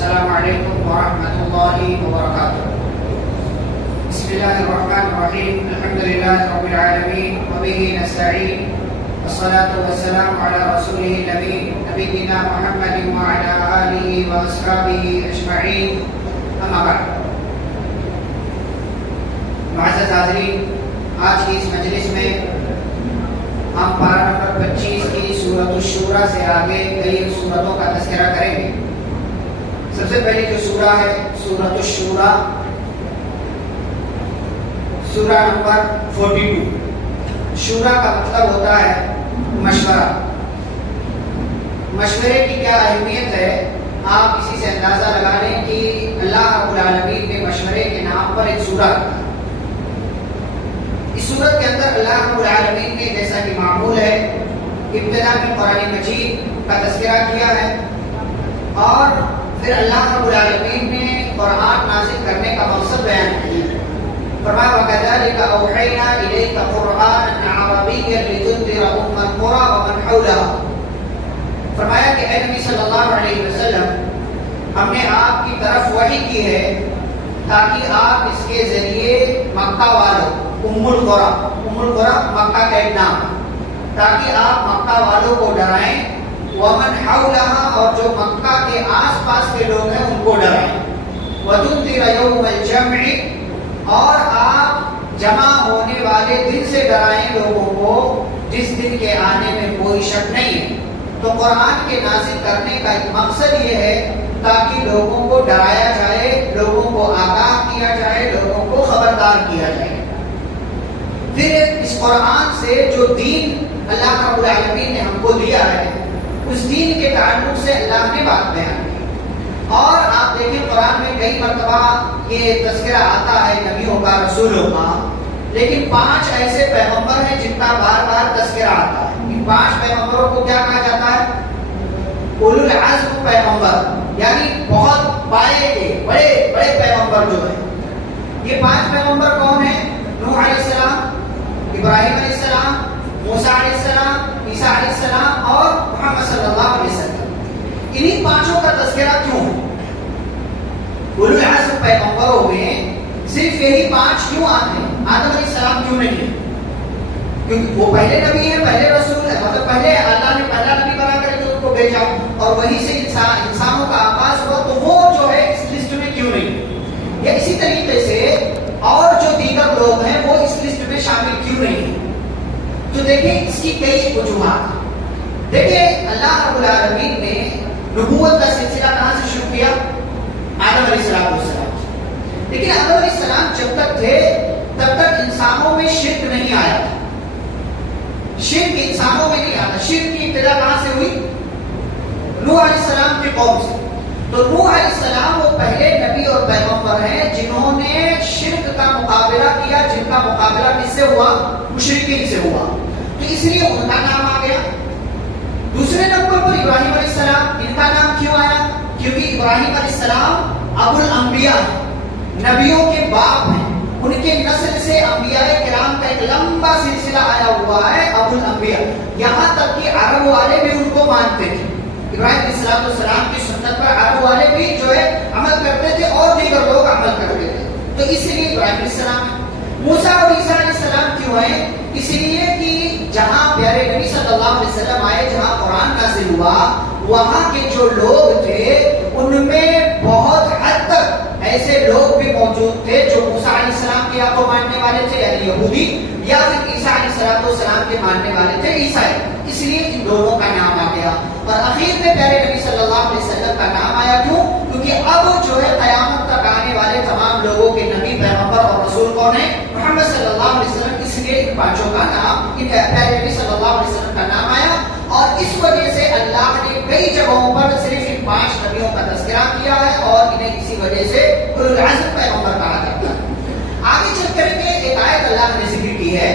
السلام علیکم ورحمۃ اللہ وبرکاتہ. بسم اللہ الرحمن الرحیم. الحمد للہ رب العالمین وبہ نستعین والصلاة والسلام علی رسولہ الامین نبینا محمد وعلی آلہ واصحابہ اجمعین. اما بعد. معزز حاضرین، آج کی اس مجلس میں ہم پارہ نمبر 25 کی سورۃ الشورى سے آگے کئی سورتوں کا تذکرہ کریں گے. سب سے پہلی جو سورہ ہے سورۃ الشورى، سورہ نمبر 42. شورا کا مطلب ہوتا ہے مشورہ. مشورے کی کیا اہمیت ہے آپ اسی سے اندازہ لگا لیں کہ اللہ رب العالمین نے مشورے کے نام پر ایک سورہ رکھا. اس سورت کے اندر اللہ رب العالمین نے جیسا کہ معمول ہے ابتدا میں قرآن مجید کا تذکرہ کیا ہے اور پھر اللہ رب العالمین نے قرآن نازل کرنے کا مقصد بیان کیا. فرمایا وَكَذَلِكَ أَوْحَيْنَا إِلَيْكَ قُرْآنًا عَرَبِيًّا لِتُنذِرَ أُمَّ الْقُرَىٰ وَمَنْ حَوْلَهَا. فرمایا کہ اے نبی صلی اللہ علیہ وسلم، ہم نے آپ کی طرف وحی کی ہے تاکہ آپ اس کے ذریعے مکہ والوں، ام القریٰ مکہ کا ایک نام، تاکہ آپ مکہ والوں کو ڈرائیں، وَمَنْ حَوْلَهَا اور جو مکہ کے آس پاس کے لوگ ہیں ان کو ڈرائیں، وَتُنذِرَ يَوْمَ الْجَمْعِ اور آپ جمع ہونے والے دن سے ڈرائیں لوگوں کو جس دن کے آنے میں کوئی شک نہیں ہے. تو قرآن کے نازل کرنے کا ایک مقصد یہ ہے تاکہ لوگوں کو ڈرایا جائے، لوگوں کو آگاہ کیا جائے، لوگوں کو خبردار کیا جائے. پھر اس قرآن سے جو دین اللہ رب العالمین نے ہم کو دیا ہے اس دین کے تعلق سے اللہ نے بات بیان کی. اور آپ دیکھیں قرآن میں کئی مرتبہ یہ تذکرہ آتا ہے نبیوں کا، رسولوں کا، لیکن 5 ایسے پیغمبر ہیں جن کا بار بار تذکرہ آتا ہے. ان 5 پیغمبروں کو کیا کہا جاتا ہے؟ اولو العزم پیغمبر، یعنی بہت پائے کے بڑے بڑے پیغمبر جو ہیں. یہ 5 پیغمبر کون ہیں؟ نوح علیہ السلام، ابراہیم علیہ السلام، موسیٰ علیہ السلام، عیسیٰ علیہ السلام اور محمد صلی اللہ علیہ وسلم. انہی 5 کا تذکرہ کیوں ہے؟ اولو العزم پیغمبروں میں صرف یہی 5 کیوں آتے ہیں؟ آدم علیہ السلام کیوں نہیں ہے؟ کیونکہ وہ پہلے نبی ہیں، پہلے رسول ہے، مطلب پہلے اللہ نے پہلا نبی بنا کر کے ان کو بھیجا اور وہی سے انسانوں کا آغاز ہوا، تو وہ جو ہے اس لسٹ میں کیوں نہیں؟ یا اسی طریقے سے اور جو دیگر لوگ ہیں وہ اس لسٹ میں شامل کیوں نہیں ہیں؟ تو دیکھیں اس کی کئی وجوہات. دیکھیں اللہ رب العالمین نے نبوت کا سلسلہ کہاں سے شروع کیا؟ آدم علیہ السلام. لیکن آدم علیہ السلام جب تک تھے تب تک انسانوں میں شرک نہیں آیا تھا. شرک انسانوں میں نہیں آتا. شرک کی ابتدا کہاں سے ہوئی؟ نوح علیہ السلام کی قوم سے. تو نوح علیہ السلام وہ پہلے نبی اور پیغمبر ہیں جنہوں نے شرک کا مقابلہ کیا، جن کا مقابلہ کس سے ہوا؟ مشرکین سے ہوا. تو اس لیے ان کا نام آ گیا. دوسرے نمبر پر ابراہیم علیہ السلام. ان کا نام کیوں آیا؟ کیونکہ ابراہیم علیہ السلام ابو الانبیاء ہیں، نبیوں کے باپ ہیں. ان کے نسل سے انبیاء کرام کا ایک لمبا سلسلہ آیا ہوا ہے ابو الانبیاء. یہاں تک کہ عرب والے بھی ان کو مانتے تھے. ابراہیم علیہ السلام کی سنت پر عرب والے بھی جو ہے عمل کرتے تھے اور دیگر لوگ عمل کرتے تھے. تو اس لیے ابراہیم علیہ السلام ہے. موسیٰ اور عیسیٰ علیہ السلام کیوں ہیں؟ اس لیے کہ جہاں پیارے نبی صلی اللہ علیہ وسلم آئے، جہاں قرآن نازل ہوا، وہاں کے جو لوگ تھے ان میں بہت حد تک ایسے لوگ بھی موجود تھے جو موسیٰ علیہ السلام کے یا تو ماننے والے تھے یعنی یہودی، یا پھر عیسیٰ علیہ السلام کے ماننے والے تھے عیسائی. اس لیے ان دونوں کا نام آ گیا. اور اخیر میں پیارے نبی صلی اللہ علیہ وسلم کا نام آیا. کیوں؟ کیونکہ اب جو ہے قیامت تک آنے والے تمام لوگوں کے نبی، پیغمبر اور رسول کون ہیں؟ محمد صلی اللہ علیہ وسلم. اس لیے ان 5 کا نام، ان پیارے نبی صلی اللہ علیہ وسلم کا نام آیا. اور اس وجہ سے اللہ نے کئی جگہوں پر صرف ان 5 نبیوں کا تذکرہ کیا ہے اور انہیں اسی وجہ سے اولو العزم پیغمبر کہا جاتا ہے. آگے چل کر کے ایک آیت اللہ نے ذکر کی ہے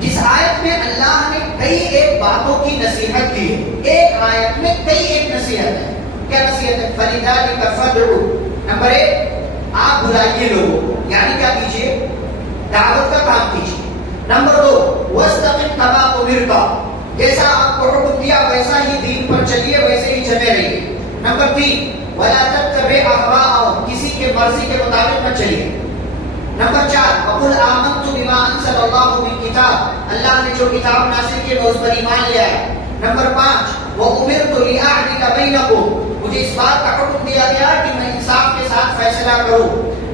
جس آیت میں اللہ نے کئی ایک باتوں کی نصیحت کی ہے. ایک آیت میں کئی ایک نصیحت ہے. کیا نصیحت ہے؟ فَلِذَلِكَ فَادْعُوا. نمبر 1 آپ بلائیے لوگوں کو، یعنی کیا کیجیے؟ دعوت کا کام کیجیے. نمبر 2 وَاسْتَقِمْ كَمَا أُمِرْتَ. جیسا آپ کو حکم دیا ویسا ہی دین پر چلیے، ویسے ہی چلے رہیے. نمبر 3 ولا تتبع اهواءهم، کسی کے مرضی کے مطابق مت چلیے. نمبر 4 وقل آمنت بما انزل اللہ من کتاب، اللہ نے جو کتاب نازل کی میں اس پر ایمان لیا ہے. نمبر 5 وامرت لاعدل بینکم، مجھے اس بات کا حکم دیا گیا کہ میں انصاف کے ساتھ فیصلہ کروں.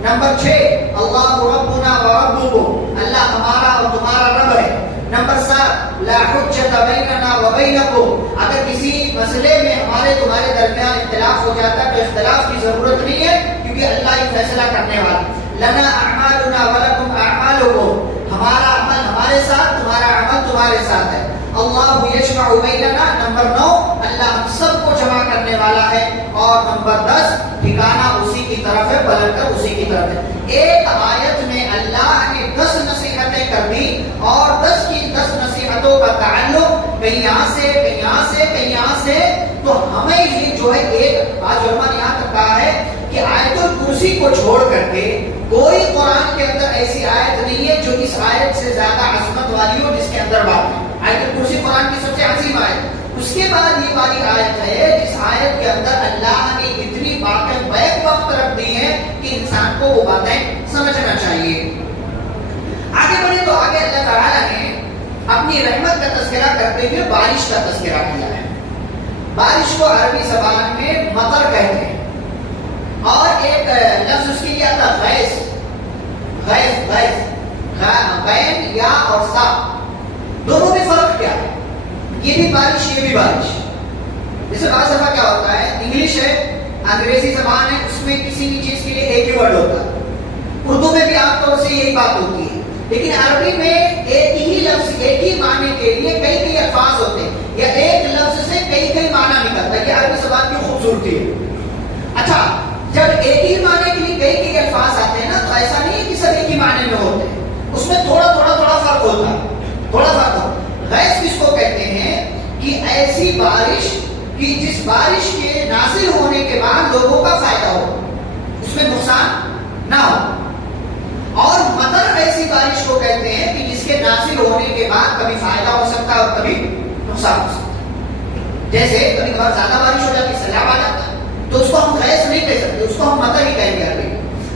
نمبر 6 اللہ ربنا وربکم، اللہ ہمارا اور تمہارا رب ہے. نمبر 7 لا حجت بیننا وبینکم، اگر کسی مسئلے میں ہمارے تمہارے درمیان اختلاف ہو جاتا ہے تو اختلاف کی ضرورت نہیں ہے کیونکہ اللہ ہی فیصلہ کرنے والا. لنا اعمالنا ولکم اعمالکم، ہمارا عمل ہمارے ساتھ، تمہارا عمل تمہارے ساتھ ہے. اللہ یجمع بیننا، نمبر 9 اللہ ہم سب کو جمع کرنے والا ہے. اور نمبر 10 ٹھکانہ اسی کی طرف ہے، پلٹ کر اسی کی طرف ہے. ایک آیت میں اللہ نے 10 نصیحتیں کر دی اور 10 کی 10 نصیحتوں کا تعلق کہیں یہاں سے کہیں یہاں سے کہیں یہاں سے. تو ہمیں یہ جو ہے ایک آج علماء نے یہاں تک کہا ہے کہ آیت الکرسی کو چھوڑ کر کے کوئی قرآن کے اندر ایسی آیت نہیں ہے جو اس آیت سے زیادہ عظمت والی ہو جس کے اندر بات ہے. آیت الکرسی قرآن کی سب سے عظیم آیت. اس کے بعد یہ والی آیت ہے جس آیت کے اندر اللہ نے اتنی باتیں بیک وقت رکھ دی ہیں کہ انسان کو وہ باتیں سمجھنا چاہیے. آگے بڑھے تو آگے اللہ تعالیٰ نے اپنی رحمت کا تذکرہ کرتے ہوئے بارش کا تذکرہ کیا ہے. بارش کو عربی زبان میں مطر کہتے ہیں اور ایک لفظ اس کے لیے آتا ہے غیث. غیث غیث غین یا اور سا، دونوں میں فرق کیا ہے؟ یہ بھی بارش یہ بھی بارش. جیسے بعض دفعہ کیا ہوتا ہے انگلش ہے انگریزی زبان ہے اس میں کسی بھی چیز کے لیے ایک ہی ورڈ ہوتا ہے. اردو میں بھی عام طور سے یہی بات ہوتی ہے لیکن عربی میں ایک ہی لفظ ایک ہی معنی کے لیے کئی کئی الفاظ ہوتے ہیں یا ایک لفظ سے کئی کئی معنی نکلتا ہے. یہ عربی زبان کی خوبصورتی ہے. اچھا جب ایک ہی معنی کے لیے کئی کئی الفاظ آتے ہیں نا تو ایسا نہیں ہے کہ سب ایک ہی معنی میں ہوتے ہیں، اس میں تھوڑا فرق ہوتا ہے. تھوڑا فرق ہوتا ہے. غیث کس کو کہتے ہیں کہ ایسی بارش کہ جس بارش کے نازل ہونے کے بعد لوگوں کا فائدہ ہو، اس میں نقصان نہ ہو. اور مطر ایسی بارش کو کہتے ہیں کہ جس کے نازل ہونے کے بعد کبھی فائدہ ہو سکتا ہے اور کبھی نقصان ہو سکتا ہے. جیسے کبھی کبھار زیادہ بارش ہو جاتی ہے، سیلاب آ جاتا ہے تو اس کو ہم غیث نہیں کہہ سکتے، اس کو ہم مطر ہی کہیں گے عربی.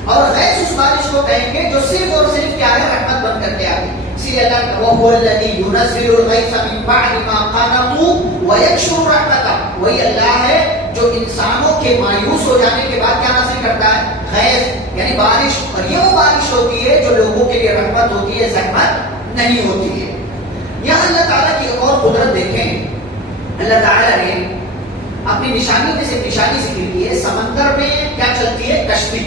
اور غیث اس بارش کو کہیں گے جو صرف اور صرف کیا ہے رحمت بن کر کے آتی ہے. اسی لیے اللہ کا وہ الذی ينزل الغیث من بعد ما قنطوا وینشر رحمتہ، وہی اللہ ہے جو انسانوں کے مایوس ہو جانے کے بعد کیا نازل کرتا ہے؟ غیث یعنی بارش. اور یہ وہ بارش ہوتی ہے جو لوگوں کے لیے رحمت ہوتی ہے، زحمت نہیں ہوتی ہے. یہاں اللہ تعالیٰ کی ایک اور قدرت دیکھیں. اللہ تعالیٰ نے اپنی نشانی میں سے نشانی ذکر کی ہے. سمندر میں کیا چلتی ہے؟ کشتی،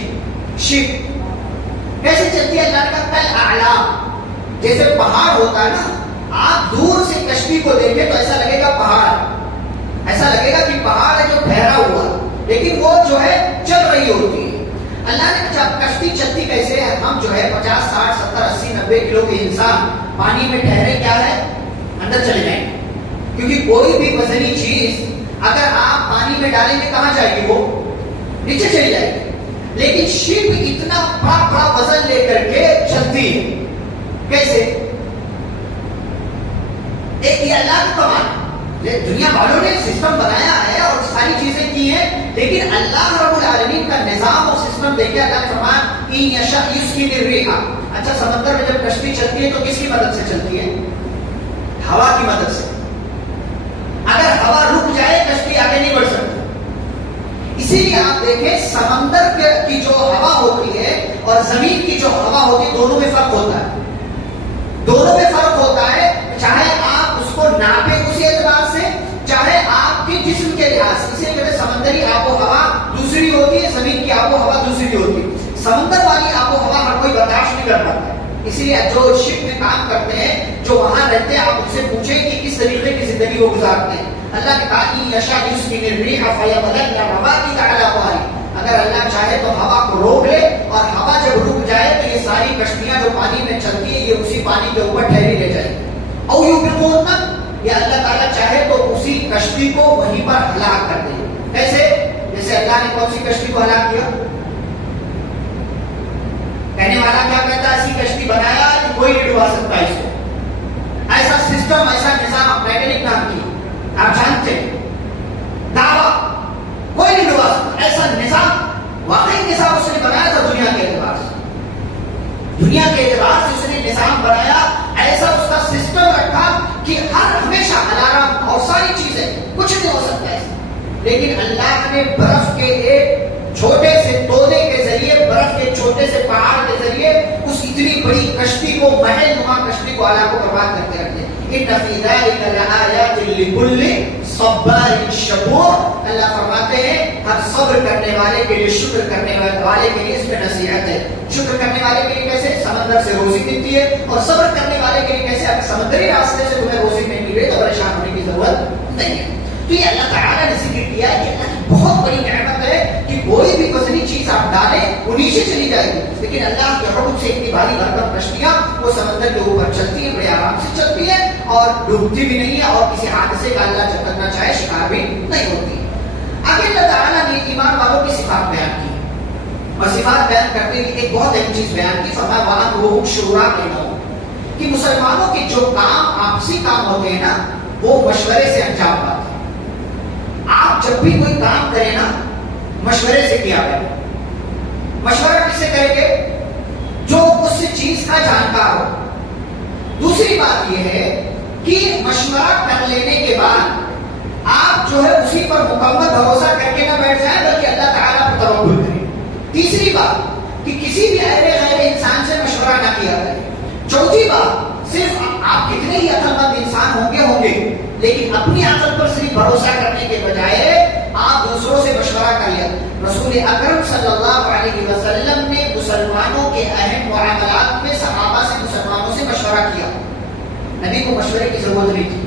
شپ. کیسے چلتی ہے؟ اللہ کا کل اعلام، جیسے پہاڑ ہوتا ہے نا، آپ دور سے کشتی کو دیکھیں تو ایسا لگے گا پہاڑ، ایسا لگے گا کہ پہاڑ ہے جو ٹھہرا ہوا، لیکن وہ جو ہے چل رہی ہوتی ہے. اللہ نے جب کشتی چلتی کیسے ہے؟ ہم جو ہے 50 60 70 80 90 کلو کے انسان پانی میں ٹھہرے کیا ہے اندر چلے جائیں گے، کیونکہ کوئی بھی وزنی چیز اگر آپ پانی میں ڈالیں گے کہاں جائے گی؟ وہ نیچے چلی جائے گی. لیکن شپ اتنا بڑا وزن لے کر کے چلتی ہے. کیسے؟ ایک یہ اللہ کا کمال ہے. دنیا والوں نے سسٹم بنایا ہے اور ساری چیزیں کی ہیں، لیکن اللہ رب العالمین کا نظام اور سسٹم دیکھے. اللہ نے فرمایا ان یشاء یسکن الريح. اچھا سمندر میں جب کشتی چلتی ہے تو کس کی مدد سے چلتی ہے؟ ہوا کی مدد سے. اگر ہوا رک جائے کشتی آگے نہیں بڑھ سکتی. اسی لیے آپ دیکھیں سمندر کی جو ہوا ہوتی ہے اور زمین کی جو ہوا ہوتی ہے دونوں میں فرق ہوتا ہے. دونوں میں فرق ہوتا ہے. چاہے آپ اس کو ناپیں اسی اعتبار سے، چاہے آپ کے جسم کے لحاظ سے. اسی لیے سمندری آب و ہوا دوسری ہوتی ہے، زمین کی آب و ہوا دوسری ہوتی ہے. سمندر والی آب و ہوا ہر کوئی برداشت نہیں کر پاتا ہے. اسی لیے جو شپ میں کام کرتے ہیں، جو وہاں رہتے ہیں، آپ ان سے پوچھیں کہ کس طریقے کی زندگی وہ گزارتے ہیں. اللہ نے کہا ان یشاء یسکن الريح فیبلغن رواقد علی ظہرہ. اگر اللہ چاہے تو ہوا کو روک لے اور ہوا جب رک جائے تو یہ ساری کشتیاں جو پانی میں چلتی ہیں یہ اسی پانی کے اوپر ٹھہری رہ جائیں. او یوبقون، یا اللہ تعالیٰ چاہے تو اسی کشتی کو وہیں پر ہلاک کر دے. کیسے؟ جیسے اللہ نے کون سی کشتی کو ہلاک کیا؟ کہنے والا کیا کہتا ہے؟ ایسی کشتی بنایا کہ کوئی نہیں ڈبا سکتا اس کو. ایسا سسٹم، ایسا نظام ٹائٹینک نام کی آپ جانتے ہیں، دعویٰ کوئی نہیں ڈبا سکتا. ایسا لیکن اللہ نے برف کے ایک چھوٹے سے تودے کے ذریعے، برف کے چھوٹے سے پہاڑ کے ذریعے اس اتنی بڑی کشتی کو، محل نما کشتی کو، اللہ کو برباد کر کے رکھ دیا. ان فی ذلک لآیات لکل صبار شکور. اللہ فرماتے ہیں ہر صبر کرنے والے کے لیے، شکر کرنے والے کے لیے اس میں نصیحت ہے. شکر کرنے والے کے لیے کیسے؟ سمندر سے روزی ملتی ہے. اور صبر کرنے والے کے لیے کیسے؟ اگر سمندری راستے سے تمہیں روزی نہیں مل رہی تو پریشان ہونے کی ضرورت نہیں ہے. تو یہ اللہ تعالیٰ نے ذکر کیا ہے کہ اللہ کی بہت بڑی نعمت ہے کہ کوئی بھی وزنی چیز آپ ڈالیں وہ نیچے چلی جائے گی، لیکن اللہ کے حکم سے اتنی بھاری بھرکم کشتیاں وہ سمندر کے اوپر چلتی ہیں، بڑے آرام سے چلتی ہیں اور ڈوبتی بھی نہیں ہے، اور کسی حادثے کا اللہ جب کرنا چاہے شکار بھی نہیں ہوتی. آگے اللہ تعالیٰ نے ایمان والوں کی صفات بیان کی، اور صفات بیان کرتے ہوئے ایک بہت اہم چیز بیان کی. فرمایا وَأَمْرُهُمْ شُورَىٰ بَيْنَهُمْ کہ مسلمانوں کے جو کام آپسی کام ہوتے ہیں نا وہ مشورے سے انجام پاتے ہیں. آپ جب بھی کوئی کام کریں نا مشورے سے کیا کریں. مشورہ کس سے کریں گے؟ جو اس چیز کا جانکار ہو. دوسری بات یہ ہے کہ مشورہ کر لینے کے بعد آپ جو ہے اسی پر مکمل بھروسہ کر کے نہ بیٹھ جائیں بلکہ اللہ تعالیٰ پر توکل کریں. تیسری بات کہ کسی بھی غیر انسان سے مشورہ نہ کیا کریں. چوتھی بات صرف آپ کتنے ہی عقل مند انسان ہوں گے لیکن اپنی عقل پر صرف بھروسہ کرنے کے بجائے آپ دوسروں سے مشورہ کر لیا. رسول اکرم صلی اللہ علیہ وسلم نے مسلمانوں کے اہم معاملات میں صحابہ سے، مسلمانوں سے مشورہ کیا. نبی کو مشورے کی ضرورت نہیں تھی.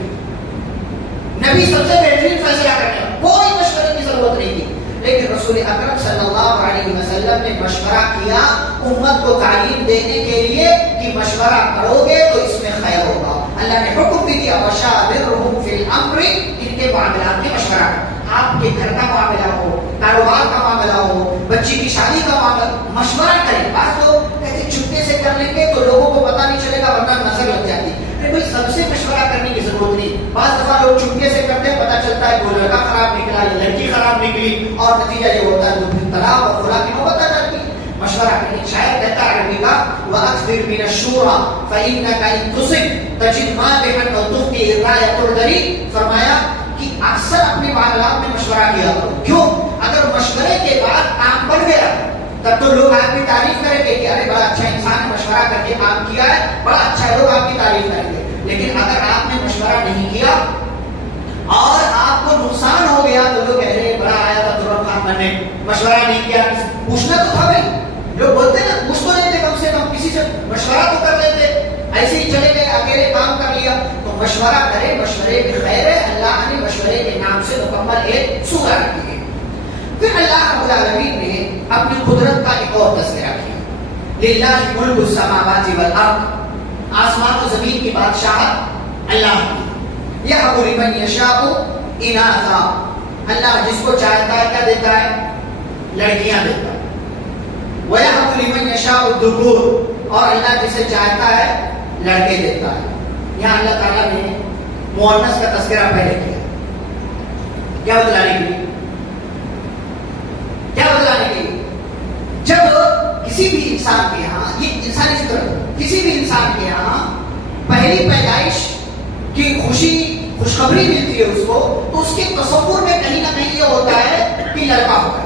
نبی سب سے بہترین فیصلہ کرنے کوئی مشورے کی ضرورت نہیں تھی، لیکن رسول اکرم صلی اللہ علیہ وسلم نے مشورہ کیا امت کو تعلیم دینے کے لیے کہ مشورہ کرو گے تو اس میں خیر ہوگا. اللہ نے حکم بھی دیا وَشَاوِرْهُمْ فِي الْأَمْرِ، ان کے معاملات میں مشورہ کرو. آپ کے گھر کا معاملہ ہو، کاروبار کا معاملہ ہو، بچی کی شادی کا معاملہ، مشورہ کریں. بعض لوگ کہتے چپکے سے کر لیں گے تو لوگوں کو پتہ نہیں چلے گا ورنہ نظر لگ جاتی. بھائی سب سے مشورہ کرنے کی ضرورت نہیں. بعض دفعہ لوگ چپکے سے کرتے ہیں، پتہ چلتا ہے وہ لڑکا خراب نکلا یا لڑکی خراب نکلی اور نتیجہ یہ ہوتا ہے تو پھر طلاق اور خلا کی نوبت آ جاتی ہے. مشورہ کرنے شاید کہتا ہے عربی کا وَأَكْثِرْ مِنَ الشُّورَىٰ فَإِنَّكَ إِن تُصِبْ تَجِدْ مَالِكًا أَوْ تُخْطِئَ الرَّأْيَ تُرْدَرِي. فرمایا کہ اکثر اپنے معاملات میں مشورہ کیا کرو. کیوں؟ اگر مشورے کے بعد کام بن گیا تب تو لوگ آپ کی تعریف کریں گے کہ ارے بڑا اچھا انسان مشورہ کر کے کام کیا ہے، بڑا اچھا، لوگ آپ کی تعریف کریں گے. لیکن اگر آپ نے مشورہ نہیں کیا اور آپ کو نقصان ہو گیا تو لوگ کہہ رہے ہیں بڑا آیا تھا ترنت آپ نے مشورہ نہیں کیا. پوچھنا تو تھا بھائی. لوگ بولتے ہیں نا پوچھ تو لیتے کم سے کم، کسی سے مشورہ تو کر لیتے. ایسے ہی چلے گئے اکیلے کام کر لیا. تو مشورہ کرے، مشورے کی خیر ہے. اللہ نے مشورے کے نام سے مکمل ایک سورہ رکھی ہے. پھر اللہ رب العالمین نے اپنی قدرت کا ایک اور تذکرہ کیا. للہ ملک السماوات والارض، آسمان و زمین کی بادشاہت اللہ کی. یہب لمن یشاء اناثا، اللہ جس کو چاہتا ہے کیا دیتا ہے؟ لڑکیاں دیتا ہے. وَيَهَبُ لِمَن يَشَاءُ الذُّكُورَ، اور اللہ جسے چاہتا ہے لڑکے دیتا ہے. یہاں اللہ تعالیٰ نے مؤنث کا تذکرہ پہلے کیا. کیا بتلانے کے لیے؟ کیا بتلانے کے لیے؟ جب کسی بھی انسان کے یہاں، یہ انسانی فطرت، کسی بھی انسان کے یہاں پہلی پیدائش کی خوشخبری ملتی ہے اس کو، تو اس کے تصور میں کہیں نہ کہیں یہ ہوتا ہے کہ لڑکا ہوگا.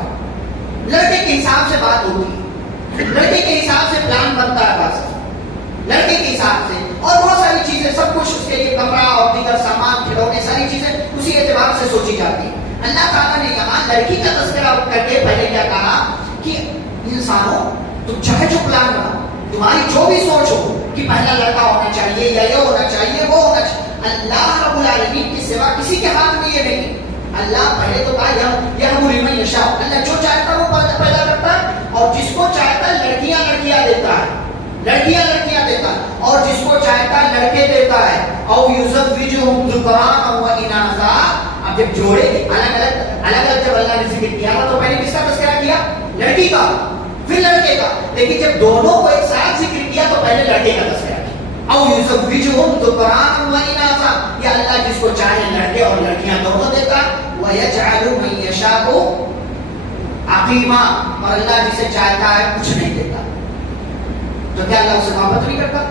لڑکے کے حساب سے بات ہوتی ہے، لڑکے کے حساب سے پلان بنتا ہے، بس لڑکے کے حساب سے، اور بہت ساری چیزیں، سب کچھ اس کے لیے کمرہ اور دیگر سامان، کھلونے، ساری چیزیں اسی اعتبار سے سوچی جاتی ہیں. اللہ تعالیٰ نے یہاں لڑکی کا تذکرہ کر کے پہلے کیا کہا کہ انسانوں تم چاہے جو پلان بنا، تمہاری جو بھی سوچ ہو کہ پہلا لڑکا ہونا چاہیے یا یہ ہونا چاہیے وہ ہونا چاہیے، اللہ رب العالمین کی سوا کسی کے ہاتھ میں یہ نہیں. اللہ پہلے تو کہا یہب لمن یشاء، اللہ جو چاہتا ہے وہ پیدا کرتا ہے، اور جس کو چاہتا ہے لڑکیاں دیتا ہے، لڑکیاں دیتا ہے، اور جس کو چاہتا ہے لڑکے دیتا ہے. او یزوجہم ذکرانا و اناثا. اب جب جوڑے الگ جب اللہ نے ذکر کیا تو پہلے کس کا تذکرہ کیا؟ لڑکی کا، پھر لڑکے کا. لیکن جب دونوں کو ایک ساتھ ذکر کیا تو پہلے لڑکے کا تذکرہ کیا. او یزوجہم ذکرانا و اناثا، یہ اللہ جس کو چاہے لڑکے اور لڑکیاں دونوں دیتا ہے. وَيَجْعَلُ مَن يَشَاءُ عَقِيمًا، اور اللہ جسے چاہتا ہے کچھ نہیں دیتا. تو کیا اللہ اسے محبت نہیں کرتا؟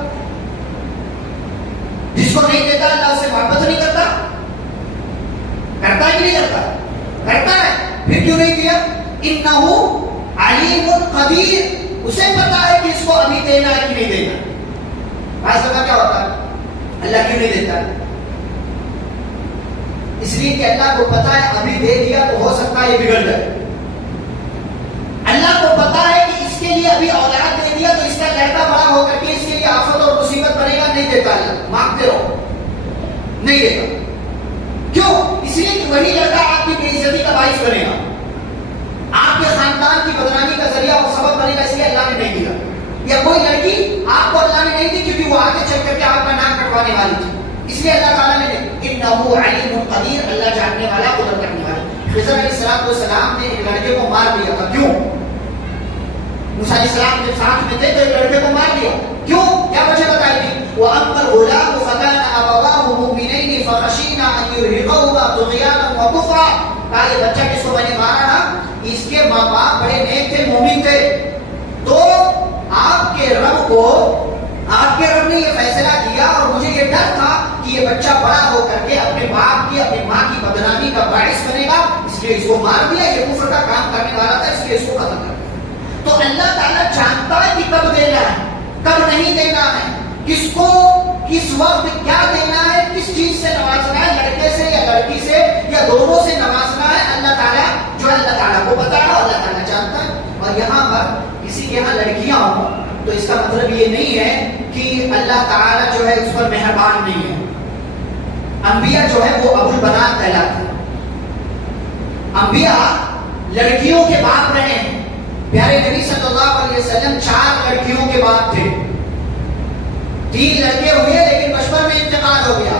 جس کو نہیں دیتا اللہ اسے محبت نہیں کرتا؟ کرتا ہے کہ نہیں کرتا؟ کرتا ہے، پھر کیوں نہیں دیا؟ انہو علیم قدیر، اسے پتا ہے کہ اس کو ابھی دینا ہے کہ نہیں دینا. بعض دفعہ کیا ہوتا ہے اللہ کیوں نہیں دیتا؟ اس لیے کہ اللہ کو پتا ہے ابھی دے دیا تو ہو سکتا ہے یہ بگڑ جائے. اللہ کو پتا ہے کہ اس کے لیے ابھی اولاد دے دیا تو اس کا لڑکا بڑا ہو کر کے اس کے لیے آفت اور مصیبت بنے گا، نہیں دیتا اللہ. مانگتے رہو، نہیں دیتا. کیوں؟ اس لیے کہ وہی لڑکا آپ کی بے عزتی کا باعث بنے گا، آپ کے خاندان کی بدنامی کا ذریعہ اور سبب بنے گا. اس لیے اللہ نے نہیں دیا. یا کوئی لڑکی آپ کو اللہ نے نہیں دی کیونکہ وہ آگے چل کر کے آپ کا نام کٹوانے والی تھی، اس لیے اللہ تعالیٰ نے انہو علیم قدیر، اللہ جاننے والا، قدرت رکھنے والا. خضر علیہ السلام نے ایک لڑکے کو مار دیا تھا. کیوں؟ موسیٰ علیہ السلام جب ساتھ میں تھے تو ایک لڑکے کو مار دیا. کیوں؟ کیا وجہ بتائی تھی؟ وَأَمَّا الْغُلَامُ فَكَانَ أَبَوَاهُ مُؤْمِنَيْنِ فَخَشِينَا أَن يُرْهِقَهُمَا طُغْيَانًا وَكُفْرًا. کہا یہ بچہ جس کو میں نے مارا نا، اس کے ماں باپ بڑے نیک تھے، مومن تھے، تو آپ کے رب نے یہ فیصلہ کیا اور مجھے یہ ڈر تھا کہ یہ بچہ بڑا ہو کر کے اپنے باپ کی، اپنی ماں کی بدنامی کا باعث بنے گا، اس لیے اس کو مار دیا. یہ کفر کا کام کرنے والا تھا، اس لیے اس کو ختم کر دیا. تو اللہ تعالیٰ جانتا ہے کہ کب دینا ہے، کب نہیں دینا ہے، کس کو کس وقت کیا دینا ہے، کس چیز سے نوازنا ہے، لڑکے سے یا لڑکی سے یا دونوں سے نوازنا ہے. اللہ تعالیٰ کو پتا ہے، اللہ تعالیٰ جانتا ہے. اور یہاں پر کسی کے یہاں لڑکیاں ہوں تو اس کا مطلب یہ نہیں ہے کہ اللہ تعالیٰ جو ہے اس پر مہربان نہیں ہے. انبیاء جو ہے وہ ابو البنات کہلاتے ہیں. انبیاء لڑکیوں کے باپ رہے ہیں. پیارے نبی صلی اللہ علیہ وسلم 4 لڑکیوں کے باپ تھے. 3 لڑکے ہوئے لیکن بچپن میں انتقال ہو گیا.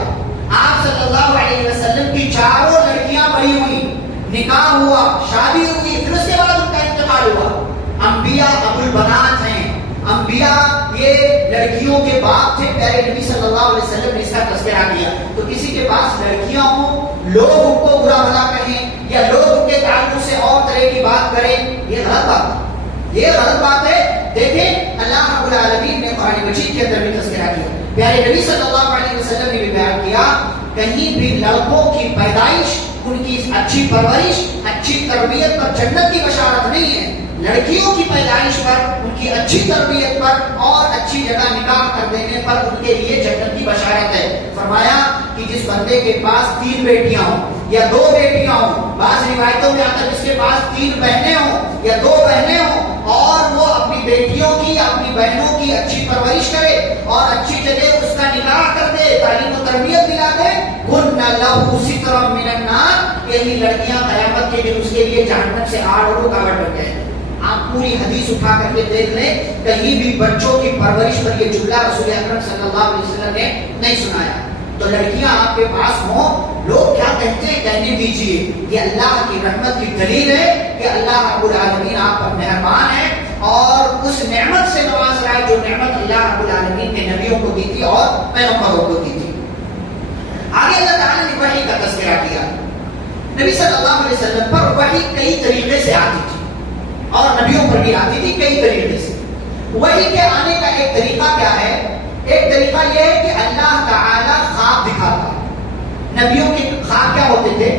آپ صلی اللہ علیہ وسلم کی 4 لڑکیاں بڑی ہوئی، نکاح ہوا، شادی ہوئی، پھر اس کے بعد ان کا انتقال ہوا. انبیاء ابو البنات ہیں. انبیاء یہ لڑکیوں کے باپ تھے. پیارے نبی صلی اللہ علیہ وسلم نے اس کا تذکرہ کیا. تو کسی کے پاس لڑکیاں ہوں، لوگ ان کو برا بھلا کہیں یا لوگ ان کے تعلق سے اور طرح کی بات کریں، یہ غلط بات ہے. یہ غلط بات ہے. دیکھیں اللہ رب العالمین نے قرآن مجید کے اندر بھی تذکرہ کیا. پیارے نبی صلی اللہ علیہ وسلم نے بھی بیان کیا، کہیں بھی لڑکوں کی پیدائش، ان کی اچھی پرورش، اچھی تربیت پر جنت کی بشارت نہیں ہے. لڑکیوں کی پیدائش پر، ان کی اچھی تربیت پر اور اچھی جگہ نکاح کر دینے پر ان کے لیے جنت کی بشارت ہے. فرمایا کہ جس بندے کے پاس 3 بیٹیاں ہوں یا 2 بیٹیاں ہوں، بعض روایتوں میں آتا ہے جس کے پاس 3 بہنیں ہوں یا 2 بہنیں ہوں، اور وہ اپنی بیٹیوں کی یا اپنی بہنوں کی اچھی پرورش کرے اور اچھی جگہ اس کا نکاح کر دے، تعلیم و تربیت دلا دے، کُنَّ لَهُ سِتْرًا مِّنَ النَّارِ، یہی لڑکیاں قیامت کے دن اس کے لیے جہنم سے آڑ اور رکاوٹ بن جائیں. آپ پوری حدیث اٹھا کر کے دیکھ لیں، کہیں بھی بچوں کی پرورش پر یہ جملہ رسول اکرم صلی اللہ علیہ وسلم نے نہیں سنایا. تو لڑکیاں آپ کے پاس ہوں، لوگ کیا کہتے ہیں کہنے دیجئے. یہ اللہ کی رحمت کی دلیل ہے کہ اللہ رب العالمین آپ پر مہربان ہے اور اس نعمت سے نواز رہا ہے جو نعمت اللہ رب العالمین نے نبیوں کو دی تھی اور پیغمبروں کو دی تھی. آگے اللہ تعالیٰ نے وحی کا تذکرہ کیا. نبی صلی اللہ علیہ وسلم پر وحی کئی طریقے سے آتی تھی اور نبیوں پر بھی آتی تھی کئی طریقے سے. وحی کے آنے کا ایک طریقہ کیا ہے؟ ایک طریقہ یہ ہے کہ اللہ تعالیٰ خواب دکھاتا ہے. نبیوں کے خواب کیا ہوتے تھے؟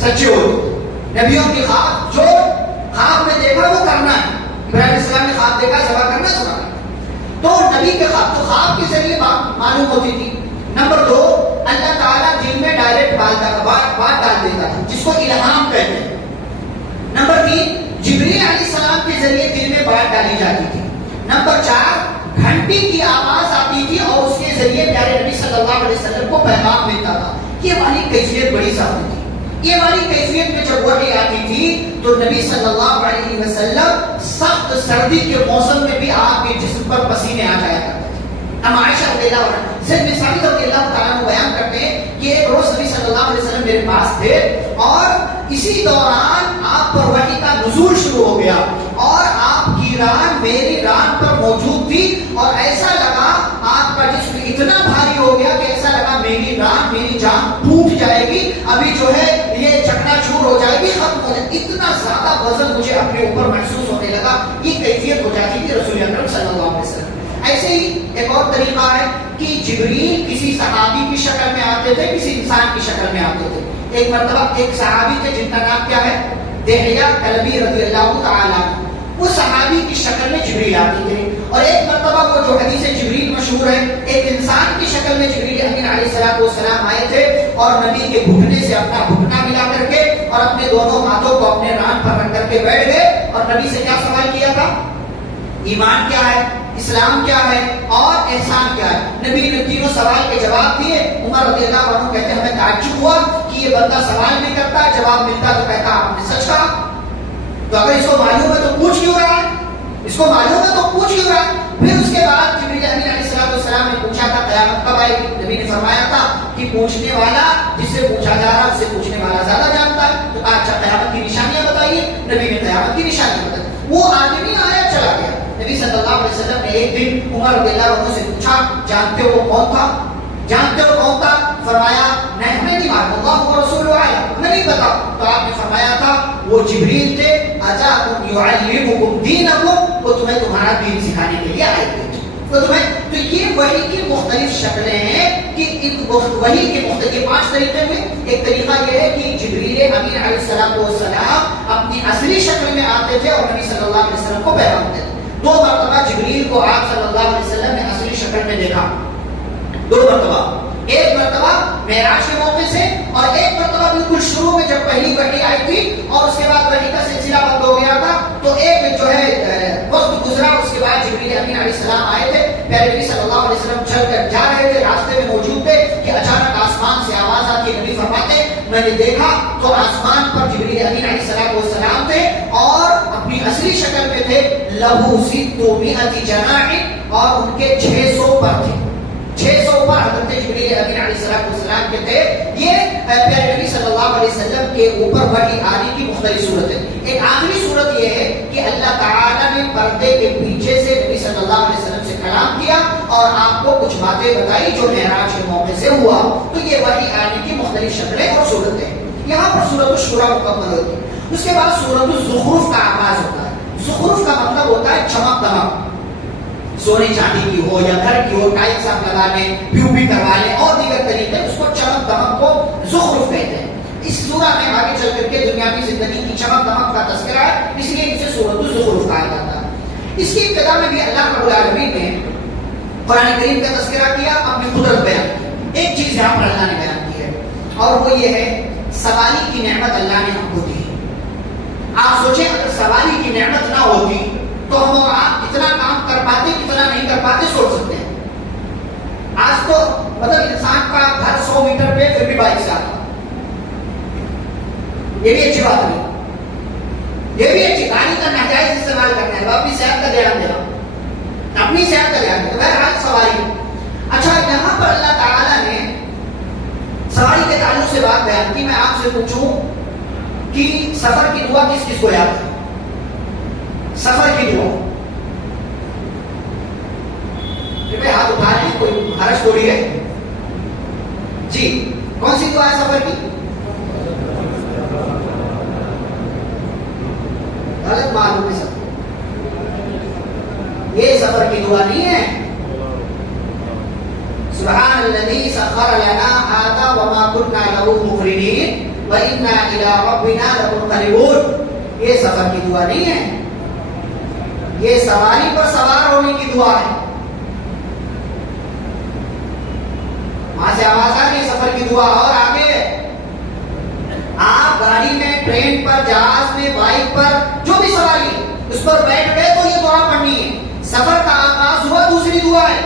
سچے ہوتے تھے. نبیوں کے خواب جو خواب میں دیکھا وہ کرنا ہے. ابراہیم علیہ السلام نے خواب دیکھا، ذبح کرنا سنا. تو نبی کے خواب تو خواب کے ذریعے بات معلوم ہوتی تھی. نمبر 2، اللہ تعالیٰ دل میں ڈائریکٹ بات ڈال دیتا تھا جس کو الہام کہتے ہیں. نمبر 3، جبریل علیہ السلام کے ذریعے دل میں بات ڈالی جاتی تھی. نمبر 4، گھنٹی کی آواز آتی تھی اور اس کے ذریعے پیارے نبی صلی اللہ علیہ وسلم کو پیغام ملتا تھا. یہ والی کیفیت بڑی سخت تھی. یہ والی کیفیت میں جب وحی آتی تھی تو نبی صلی اللہ علیہ وسلم سخت سردی کے موسم میں بھی آپ کے جسم پر پسینے آ جایا کرتے تھے. ہم عائشہ رضی اللہ عنہا زید بن ثابت رضی اللہ تعالیٰ عنہ بیان کرتے ہیں کہ ایک روز نبی صلی اللہ علیہ وسلم میرے پاس تھے اور اسی دوران آپ پر وحی کا نزول شروع ہو گیا اور آپ کی ران میری ران پر موجود تھی اور ایسا لگا آپ کا جسم اتنا بھاری ہو گیا کہ ایسا لگا میری ران، میری جان ٹوٹ جائے گی، ابھی جو ہے یہ چکنا چور ہو جائے گی، ختم ہو جائے گی. اتنا زیادہ وزن مجھے اپنے اوپر محسوس ہونے لگا. یہ کیفیت ہو جاتی تھی رسول اکرم صلی اللہ علیہ وسلم. ایسا ایسے ہی ایک اور طریقہ ہے کہ جبریل کسی صحابی کی شکل میں آتے تھے، کسی انسان کی شکل میں آتے تھے۔ ایک مرتبہ ایک صحابی تھے جن کا نام کیا ہے؟ دحیہ کلبی رضی اللہ تعالیٰ عنہ، وہ صحابی کی شکل میں جبریل آتے تھے۔ اور ایک مرتبہ وہ جو حدیث جبریل مشہور ہے، ایک انسان کی شکل میں جبریل امین علیہ السلام آئے تھے اور نبی کے گھٹنے سے اپنا گھٹنا ملا کر کے اور اپنے دونوں ہاتھوں کو اپنے ران پر رکھ کر کے بیٹھ گئے اور نبی سے کیا سوال کیا تھا؟ ایمان کیا ہے، اسلام کیا ہے اور احسان کیا ہے۔ نبی نے تینوں سوال کے جواب دیے۔ عمر رضی اللہ عنہ کہتے ہیں ہمیں تعجب ہوا کہ یہ بندہ سوال نہیں کرتا، جواب ملتا تو کہتا آپ نے سچ کہا۔ تو اگر اس کو معلوم ہے تو پوچھ کیوں رہا ہے؟ اس کو معلوم ہے تو پوچھ کیوں رہا ہے؟ پھر اس کے بعد جبریل امین علیہ السلام نے پوچھا تھا قیامت کب آئے گی؟ نبی نے فرمایا تھا کہ پوچھنے والا جس سے پوچھا جا رہا ہے اس سے پوچھنے والا زیادہ جانتا ہے۔ تو اچھا قیامت کی نشانیاں بتائیے۔ نبی نے قیامت کی نشانیاں بتائی۔ وہ آدمی آیا چلا گیا۔ نبی صلی اللہ علیہ وسلم نے ایک دن عمر رضی اللہ عنہ سے پوچھا جانتے ہو وہ کون تھا؟ جانتے ہو کون تھا؟ فرمایا نہیں ہمیں نہیں معلوم، اللہ و رسول عالم، ہمیں نہیں پتا۔ تو آپ نے فرمایا تھا وہ جبریل تھے، اجاکم یعلمکم دینکم، وہ تمہیں تمہارا دین سکھانے کے لیے آئے تھے۔ تو یہ وحی کی مختلف شکلیں ہیں کہ وحی کے مختلف 5 طریقے میں ایک طریقہ یہ ہے کہ جبریل امین علیہ السلام اپنی اصلی شکل میں آتے تھے اور نبی صلی اللہ علیہ وسلم کو پیغام دیتے تھے۔ 2 مرتبہ جبریل کو آپ صلی اللہ علیہ وسلم نے اصلی شکل میں دیکھا، 2 مرتبہ، ایک مرتبہ معراج کے موقع سے اور ایک مرتبہ بالکل شروع میں جب پہلی وحی آئی تھی اور اس کے بعد وحی کا سلسلہ بند ہو گیا تھا تو ایک جو ہے وقت گزرا، اس کے بعد جبریل امین علیہ السلام آئے تھے۔ پیارے نبی صلی اللہ علیہ وسلم چل کر جا رہے تھے، راستے میں موجود تھے کہ اچانک آسمان سے آواز آتی ہے۔ نبی فرماتے میں نے دیکھا تو آسمان پر جبریل امین علیہ السلام تھے اور اپنی اصلی شکل میں تھے، لہو ست جناح، اور ان کے 600 پر تھے، 600 پر حضرت جبریل امین علیہ السلام کے تھے۔ یہ پیارے نبی صلی اللہ علیہ وسلم کے اوپر وحی آنے کی مختلف صورتیں۔ ایک آخری صورت یہ ہے کہ اللہ تعالیٰ نے پردے کے پیچھے سے نبی صلی اللہ علیہ وسلم سے کلام کیا اور آپ کو کچھ باتیں بتائی جو معراج کے موقع سے ہوا۔ تو یہ وحی آنے کی مختلف شکلیں اور صورتیں۔ یہاں پر سورۃ الشورى مکمل ہوتی ہے۔ اس کے بعد سورۃ الزخرف کا آغاز ہوتا ہے۔ زخرف کا مطلب ہوتا ہے چمک دمک، سونے چاندی کی ہو یا گھر کی ہو، ٹائلس آپ لگا لیں، پیوپی کروا لیں اور دیگر طریقے، اس کو چمک دمک کو زخرف کہتے ہیں۔ اس سورہ میں آگے چل کر کے دنیاوی زندگی کی چمک دمک کا تذکرہ ہے، اس لیے اسے سورۃ الزخرف کہا جاتا ہے۔ اس کی ابتدا میں بھی اللہ رب العالمین نے قرآن کریم کا تذکرہ کیا، اپنی قدرت بیان کی۔ ایک چیز یہاں پر اللہ نے بیان کی ہے اور وہ یہ ہے سوالی کی نعمت اللہ نے ہم کو دی۔ آپ سوچیں اگر سوالی کی نعمت نہ ہوتی تو ہم آپ اتنا کام کر پاتے کتنا نہیں کر پاتے سوچ سکتے ہیں۔ آج تو مطلب انسان کا گھر 100 میٹر پہ پھر بھی بائک سے آتا، یہ بھی اچھی بات نہیں، یہ بھی اچھی گاڑی کا ناجائز استعمال کرنا ہے، اپنی صحت کا دھیان دینا، اپنی صحت کا دھیان دینا، بہرحال سواری۔ اچھا یہاں پر اللہ تعالیٰ نے سواری کے تعلق سے بات بیان کی۔ میں آپ سے پوچھوں کہ سفر کی دعا کس کس کو یاد ہے؟ سفر کی دعا ہاتھ اٹھا لیں، کوئی حرج تھوڑی ہے جی۔ کون سی دعا ہے سفر کی؟ غلط معلوم ہے سب، یہ سفر کی دعا نہیں ہے۔ سبحان الذی سخر لنا ھذا وما كنا له مقرنین وإنا إلى ربنا لمنقلبون، یہ سفر کی دعا نہیں ہے، یہ سواری پر سوار ہونے کی دعا ہے۔ وہاں سے آواز آ گئی سفر کی دعا، اور آگے آپ گاڑی میں، ٹرین پر، جہاز میں، بائک پر، جو بھی سواری اس پر بیٹھ گئے تو یہ دعا پڑھنی ہے۔ سفر کا آغاز ہوا، دوسری دعا ہے،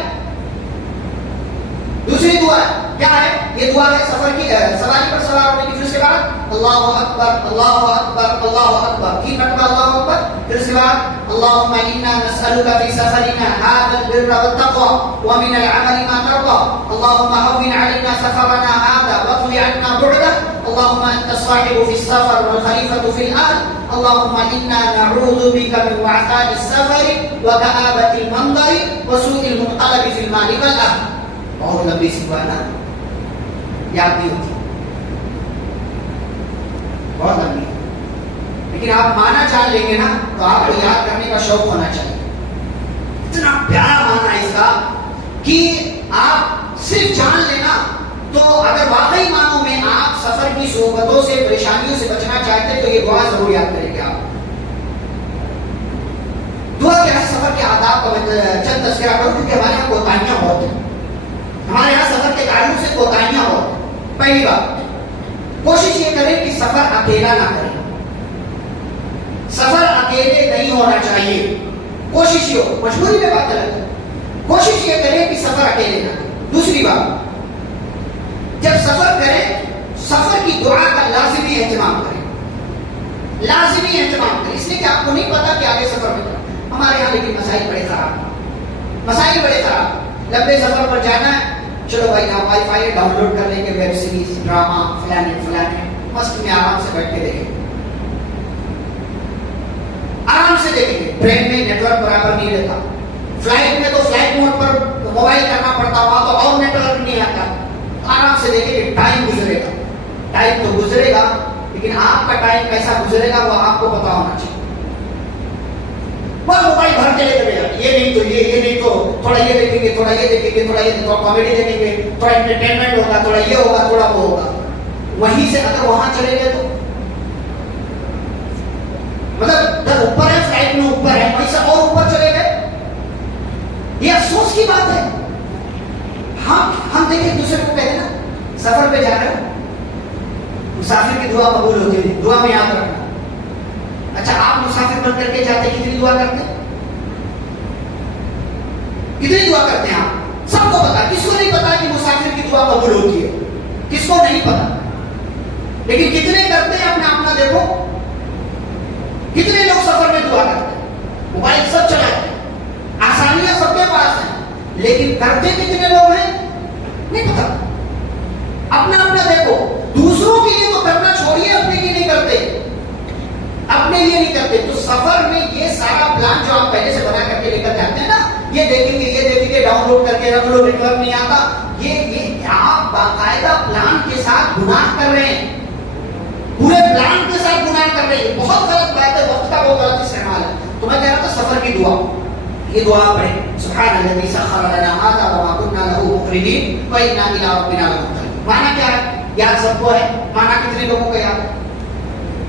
دوسری دعا کیا ہے؟ یہ دعا ہے سفر کی سواری پر سوار ہونے کی۔ پھر اس کے بعد اللہ اکبر اللہ اکبر اللہ اکبر، 3 مرتبہ اللہ اکبر۔ پھر اس کے بعد اللهم انا نسألك في سفرنا هذا البر والتقوى ومن العمل ما ترضى، اللهم هون علينا سفرنا هذا واطوي عنا بعده، اللهم انت الصاحب في السفر والخليفة في الأهل، اللهم انا نعوذ بك من وعثاء السفر وكآبة المنظر وسوء المنقلب في المال والأهل۔ بہت لمبی سی دعا نا، یاد نہیں ہوتی، بہت لمبی، لیکن آپ مانا جان لیں گے نا تو آپ کو یاد کرنے کا شوق ہونا چاہیے۔ اتنا پیارا معنی ہے اس کا کہ آپ صرف جان لینا تو اگر واقعی معنوں میں آپ سفر کی صحبتوں سے پریشانیوں سے بچنا چاہتے تو یہ دعا ضرور یاد کریں گے آپ. دعا کیا ہے؟ سفر کے آداب کا میں چند تذکرہ کروں کیونکہ ہمارے یہاں کوتاہیاں بہت ہیں. ہمارے یہاں سفر کے تعلق سے کوتاہیاں بہت ہیں. پہلی بات، کوشش یہ کریں کہ سفر اکیلا نہ کریں. سفر اکیلے نہیں ہونا چاہیے. کوشش یہ ہو، مجبوری میں بات الگ ہے، کوشش یہ کریں کہ سفر اکیلے نہ کریں. دوسری بات، جب سفر کریں سفر کی دعا کا لازمی اہتمام کریں. لازمی اہتمام کریں، اس لیے کہ آپ کو نہیں پتا کہ آگے سفر میں کیا. ہمارے یہاں لیکن مسائل بڑے خراب، مسائل بڑے خراب. لمبے سفر پر جانا ہے، چلو بھائی یہاں وائی فائی ڈاؤن لوڈ کر لیں گے، ویب سیریز، ڈراما، فلانے فلانے، مست میں آرام سے بیٹھ کے دیکھیں، آرام سے دیکھیں گے. ٹرین میں نیٹ ورک برابر نہیں رہتا، فلائٹ میں تو فلائٹ موڈ پر موبائل کرنا پڑتا، وہاں تو اور نیٹ ورک نہیں آتا. آرام سے دیکھیں گے. ٹائم گزرے گا، ٹائم تو گزرے گا، لیکن آپ کا ٹائم کیسا گزرے گا وہ آپ کو پتا ہونا چاہیے. وہ موبائل بھر کے لے کے یہ نہیں تو یہ نہیں تو تھوڑا یہ دیکھیں گے، تھوڑا یہ دیکھیں گے، تھوڑا یہ تھوڑا کامیڈی دیکھیں گے، تھوڑا انٹرٹینمنٹ ہوگا، تھوڑا یہ ہوگا، تھوڑا وہ ہوگا. وہیں سے اگر وہاں چلے گئے تو مطلب جب اوپر ہے فلائٹ میں اوپر ہے وہیں سے اور اوپر چلے گئے، یہ افسوس کی بات ہے. ہم دیکھیں دوسرے کو کہتے ہیں نا سفر پہ جا رہے ہو، مسافر کی دعا قبول ہوتی ہے، دعا میں یاد رکھنا. اچھا آپ مسافر بن کر کے جاتے کتنی دعا کرتے ہیں؟ کتنی دعا کرتے ہیں آپ؟ سب کو پتا. کس کو نہیں پتا کہ مسافر کی دعا قبول ہوتی ہے؟ کس کو نہیں پتا؟ لیکن کتنے کرتے ہیں اپنا دیکھو. کتنے لوگ سفر میں دعا کرتے ہیں؟ موبائل سب چلاتے ہیں، آسانیاں سب کے پاس ہیں، لیکن کرتے کتنے لوگ ہیں نہیں پتا. اپنا دیکھو. دوسروں کے لیے تو کرنا چھوڑیے، اپنے لیے نہیں کرتے، اپنے لیے نہیں کرتے. تو سفر میں یہ سارا پلان جو آپ پہلے سے بنا کر کے لے کر جاتے ہیں نا، یہ دیکھیں گے ڈاؤن لوڈ کر کے رکھ لو، نیٹ ورک نہیں آتا، یہ آپ باقاعدہ پلان کے ساتھ گناہ کر رہے ہیں. پورے پلان کے ساتھ گناہ کر رہے ہیں. بہت غلط بات ہے، وقت کا بہت غلط استعمال ہے. تو میں کہہ رہا تھا سفر کی دعا، یہ دعا پڑھیں. سبحان الذی سخر لنا ھذا وما كنا له مقرنین وانا الى ربنا لمنقلبون. معنی کیا ہے؟ یاد سب کو ہے. معنی کتنے لوگوں کو یاد ہے؟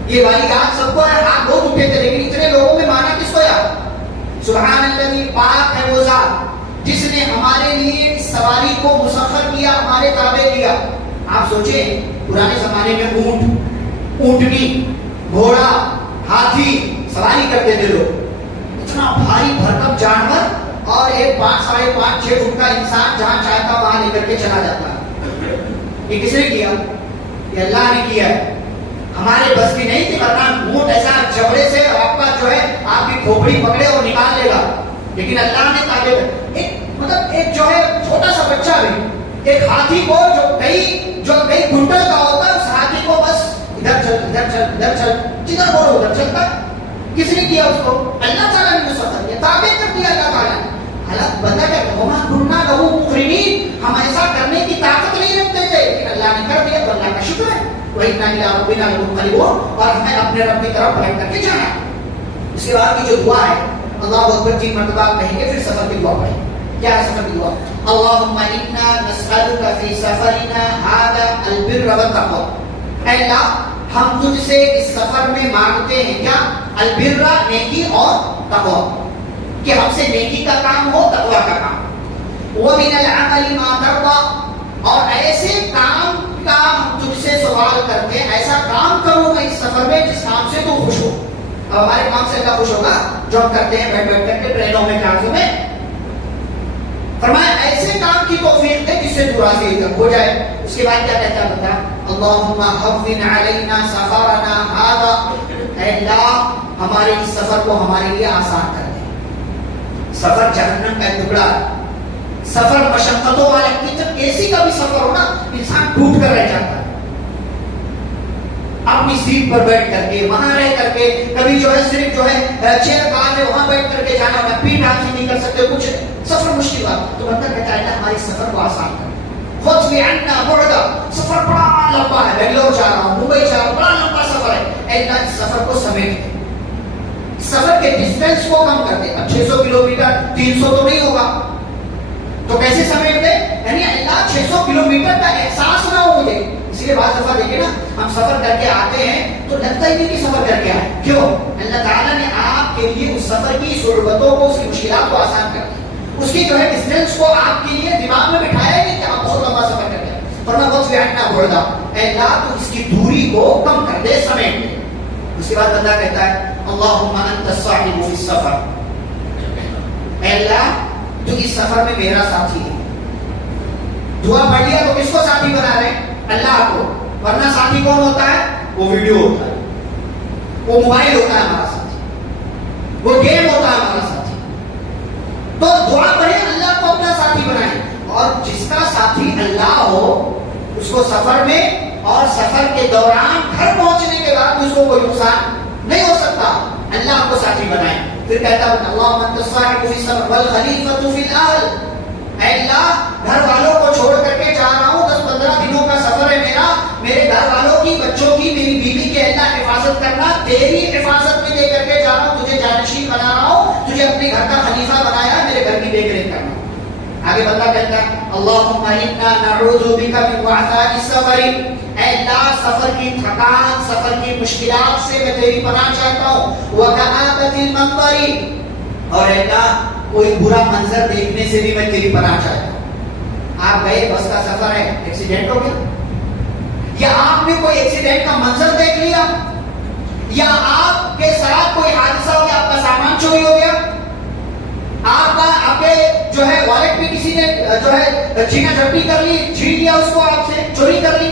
یہ والی یاد سب کو ہے. ہاتھ بہت اٹھے تھے، لیکن اتنے لوگوں میں معنی کس کو یاد؟ سبحان الذی، پاک ہے وہ ذات جس نے ہمارے لیے اس سواری کو مسخر کیا، ہمارے تابع کیا. آپ سوچیں پرانے زمانے میں اونٹنی، گھوڑا، ہاتھی سواری کرتے تھے لوگ. اتنا بھاری بھرکم جانور اور ایک 5 ساڑھے 5 6 فٹ کا انسان جہاں چاہتا وہاں لے کر کے چلا جاتا. یہ کس نے کیا؟ یہ اللہ نے کیا ہے. ہمارے بس کی نہیں تھی، ورنہ اونٹ ایسا جبڑے سے آپ کا جو ہے آپ کی کھوپڑی پکڑے اور نکال لے گا. لیکن اللہ نے تابع مطلب ایک جو ہے چھوٹا سا بچہ بھی ایک ہاتھی کو جو کئی کنٹل کا ہوتا ہے، اس ہاتھی کو بس ادھر چل جدھر بولو ادھر چلتا. کس نے کیا اس کو؟ اللہ تعالیٰ نے مسخر کیا، تابع کر دیا اللہ تعالیٰ نے. حالات بندہ کیا کہ وما كنا له مقرنین، ہم ایسا کرنے کی طاقت نہیں رکھتے تھے، لیکن اللہ نے کر دیا تو اللہ کا شکر ہے. وَإِنَّا إِلَىٰ رَبِّنَا لَمُنقَلِبُونَ، اور ہمیں اپنے رب کی طرف پلٹ کر کے جانا. اس کے بعد کی جو دعا ہے اللہ اکبر 3 مرتبہ کہیں گے، پھر سفر کی دعا پڑھیں. کیا ہے سفر کی دعا؟ اللهم انا نسألك في سفرنا هذا البر والتقوى. اے اللہ ہم تجھ سے اس سفر میں مانگتے ہیں کیا؟ البر، نیکی اور تقوی، کہ ہم سے نیکی کا کام ہو، تقوی کا کام. ومن العمل ما ترضى، اور ایسے کام کا ہم تجھ سے سوال کرتے ہیں، ایسا کام کرو میں اس سفر میں جس کام سے تو خوش ہو. اب ہمارے کام سے اللہ خوش ہوگا جو ہم کرتے ہیں بیٹھ کر کے ٹرینوں میں، جہازوں میں. فرمایا ایسے کام کی توفیق دے جس سے تو راضی ہو جائے. اس کے بعد کیا کہتا ہے بتا؟ اللہم حفظ علینا سفرنا ھذا، اے اللہ ہمارے اس سفر کو ہمارے لیے آسان کر دے. سفر جہنم کا ٹکڑا، سفر مشقتوں والا. کیسی کا بھی سفر ہو نا، انسان ٹوٹ کر رہ جاتا ہے. اپنی سیٹ پر بیٹھ کر کے، وہاں رہ کر کے، کبھی جو ہے صرف جو ہے چیئر کار ہے وہاں بیٹھ کر کے جانا، میں پیٹ ہاتھ نہیں کر سکتے، کچھ سفر مشکل بات. تو بندہ کہتا ہے اللہ ہمارے سفر کو آسان کر. خود بھی عنا بعدا، سفر بڑا لمبا ہے، بنگلور جا رہا ہوں، ممبئی جا رہا ہوں، بڑا لمبا سفر ہے. اے اللہ اس سفر کو سمیٹ دے، سفر کے ڈسٹینس کو کم کر دے. اب 600 کلومیٹر 300 تو نہیں ہوگا تو کیسے سمیٹ دے؟ یعنی اللہ 600 کلومیٹر کا احساس نہ ہو مجھے. اس لیے بعض دفعہ دیکھیں نا ہم سفر کر کے آتے ہیں تو لگتا ہی نہیں کہ سفر کر کے آئے. کیوں؟ اللہ تعالیٰ نے آپ کے لیے اس سفر کی صعوبتوں کو، اس کی مشکلات کو آسان کر دیا. اس کی جو ہے ڈسٹینس کو آپ کے لیے دماغ میں بٹھایا نہیں کہ آپ بہت لمبا سفر کر کے آئے. ورنہ بہت بیٹھنا بڑھتا اے اللہ تو اس کی دوری کو کم کر دے، سمیٹ دے. اس کے بعد بندہ کہتا ہے اللہم انت الصاحب فی السفر، اے اللہ تو اس سفر میں میرا ساتھی ہے. دعا پڑھ لیا تو کس کو ساتھی بنا رہے ہیں؟ اللہ کو. ورنہ ساتھی کون ہوتا ہے؟ وہ ویڈیو ہوتا ہے، وہ موبائل ہوتا ہے ہمارا ساتھی، وہ گیم ہوتا ہے ہمارا ساتھی. تو دعا پڑھیں اللہ کو اپنا ساتھی بنائیں. اور جس کا ساتھی اللہ ہو اس کو سفر میں اور سفر کے دوران گھر پہنچنے کے بعد اس کو کوئی نقصان نہیں ہو سکتا. اللہ کو ساتھی بنائیں. پھر کہتا ہے اللہم انت الصاحب فی السفر والخلیفۃ فی الاہل، اے اللہ گھر والوں کو چھوڑ کر کے جا رہا ہوں، 10-15 دنوں کا سفر ہے میرا، میرے گھر والوں کی، بچوں کی، میری بیوی کی اللہ حفاظت کرنا، تیری حفاظت میں دے کر کے جا رہا ہوں، تجھے جانشین بنا رہا ہوں، تجھے اپنے گھر کا خلیفہ بنایا، میرے گھر کی دیکھ ریکھ کرنا. آگے بندہ کہتا ہے اللہم انا نعوذ بک من وعثاء السفر، اے اللہ سفر کی تھکان، سفر کی مشکلات سے میں تیری پناہ چاہتا ہوں. وکآبۃ المنظر، اور اے اللہ کوئی برا منظر دیکھنے سے بھی میں تیری پناہ چاہتا ہوں. آپ گئے، بس کا سفر ہے، ایکسیڈنٹ ہو گیا، یا آپ نے کوئی ایکسیڈنٹ کا منظر دیکھ لیا، یا آپ کے ساتھ کوئی حادثہ ہو گیا، آپ کا سامان چوری ہو گیا، آپ کے جو ہے والٹ میں کسی نے جو ہے چھینا جھپٹی کر لی، چھین لیا اس کو، آپ سے چوری کر لی.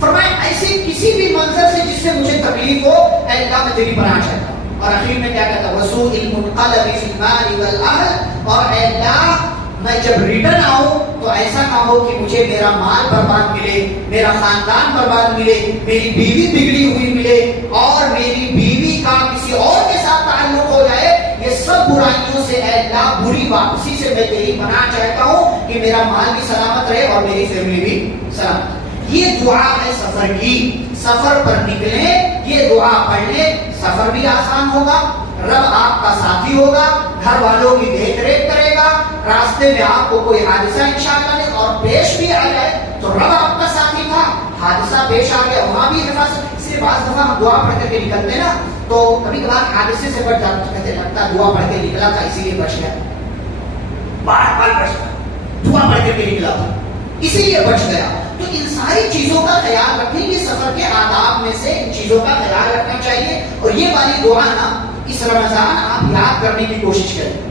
فرمائے ایسے کسی بھی منظر سے جس سے مجھے تکلیف ہو، اے اللہ میں تیری پناہ چاہتا ہوں. اور آخر میں کیا کہتا ہے وسوء المنقلب فی المال والاہل، اور اے اللہ میں جب ریٹرن آؤں تو ایسا نہ ہو کہ مجھے میرا مال برباد ملے، میرا خاندان برباد ملے، میری بیوی بگڑی ہوئی ملے، اور میری بیوی کا کسی اور کے ساتھ تعلق ہو جائے. یہ سب برائیوں سے اے اللہ بری واپسی سے میں تیری پناہ چاہتا ہوں کہ میرا مال بھی سلامت رہے اور میری فیملی بھی سلامت. یہ دعا ہے سفر کی. سفر پر نکلیں، یہ دعا پڑھ لیں، سفر بھی آسان ہوگا، رب آپ کا ساتھی ہوگا، گھر والوں کی دیکھ ریکھ کرے گا، راستے میں آپ کو کوئی حادثہ انشاءاللہ نہیں، اور پیش بھی آ جائے تو رب آپ کا ساتھی تھا، حادثہ پیش آ گیا وہاں بھی حفاظت. اس لیے بعض دفعہ ہم دعا پڑھ کر کے نکلتے ہیں نا تو کبھی کبھار حادثے سے بچ جاتا، کہتے لگتا ہے دعا پڑھ کے نکلا تھا اسی لیے بچ گیا، بار بار بچ گیا، دعا پڑھ کر کے نکلا تھا اسی لیے بچ گیا. تو ان ساری چیزوں کا خیال رکھیں، یہ سفر کے آداب میں سے ان چیزوں کا خیال رکھنا چاہیے. اور یہ والی دعا نا اس رمضان آپ یاد کرنے کی کوشش کریں.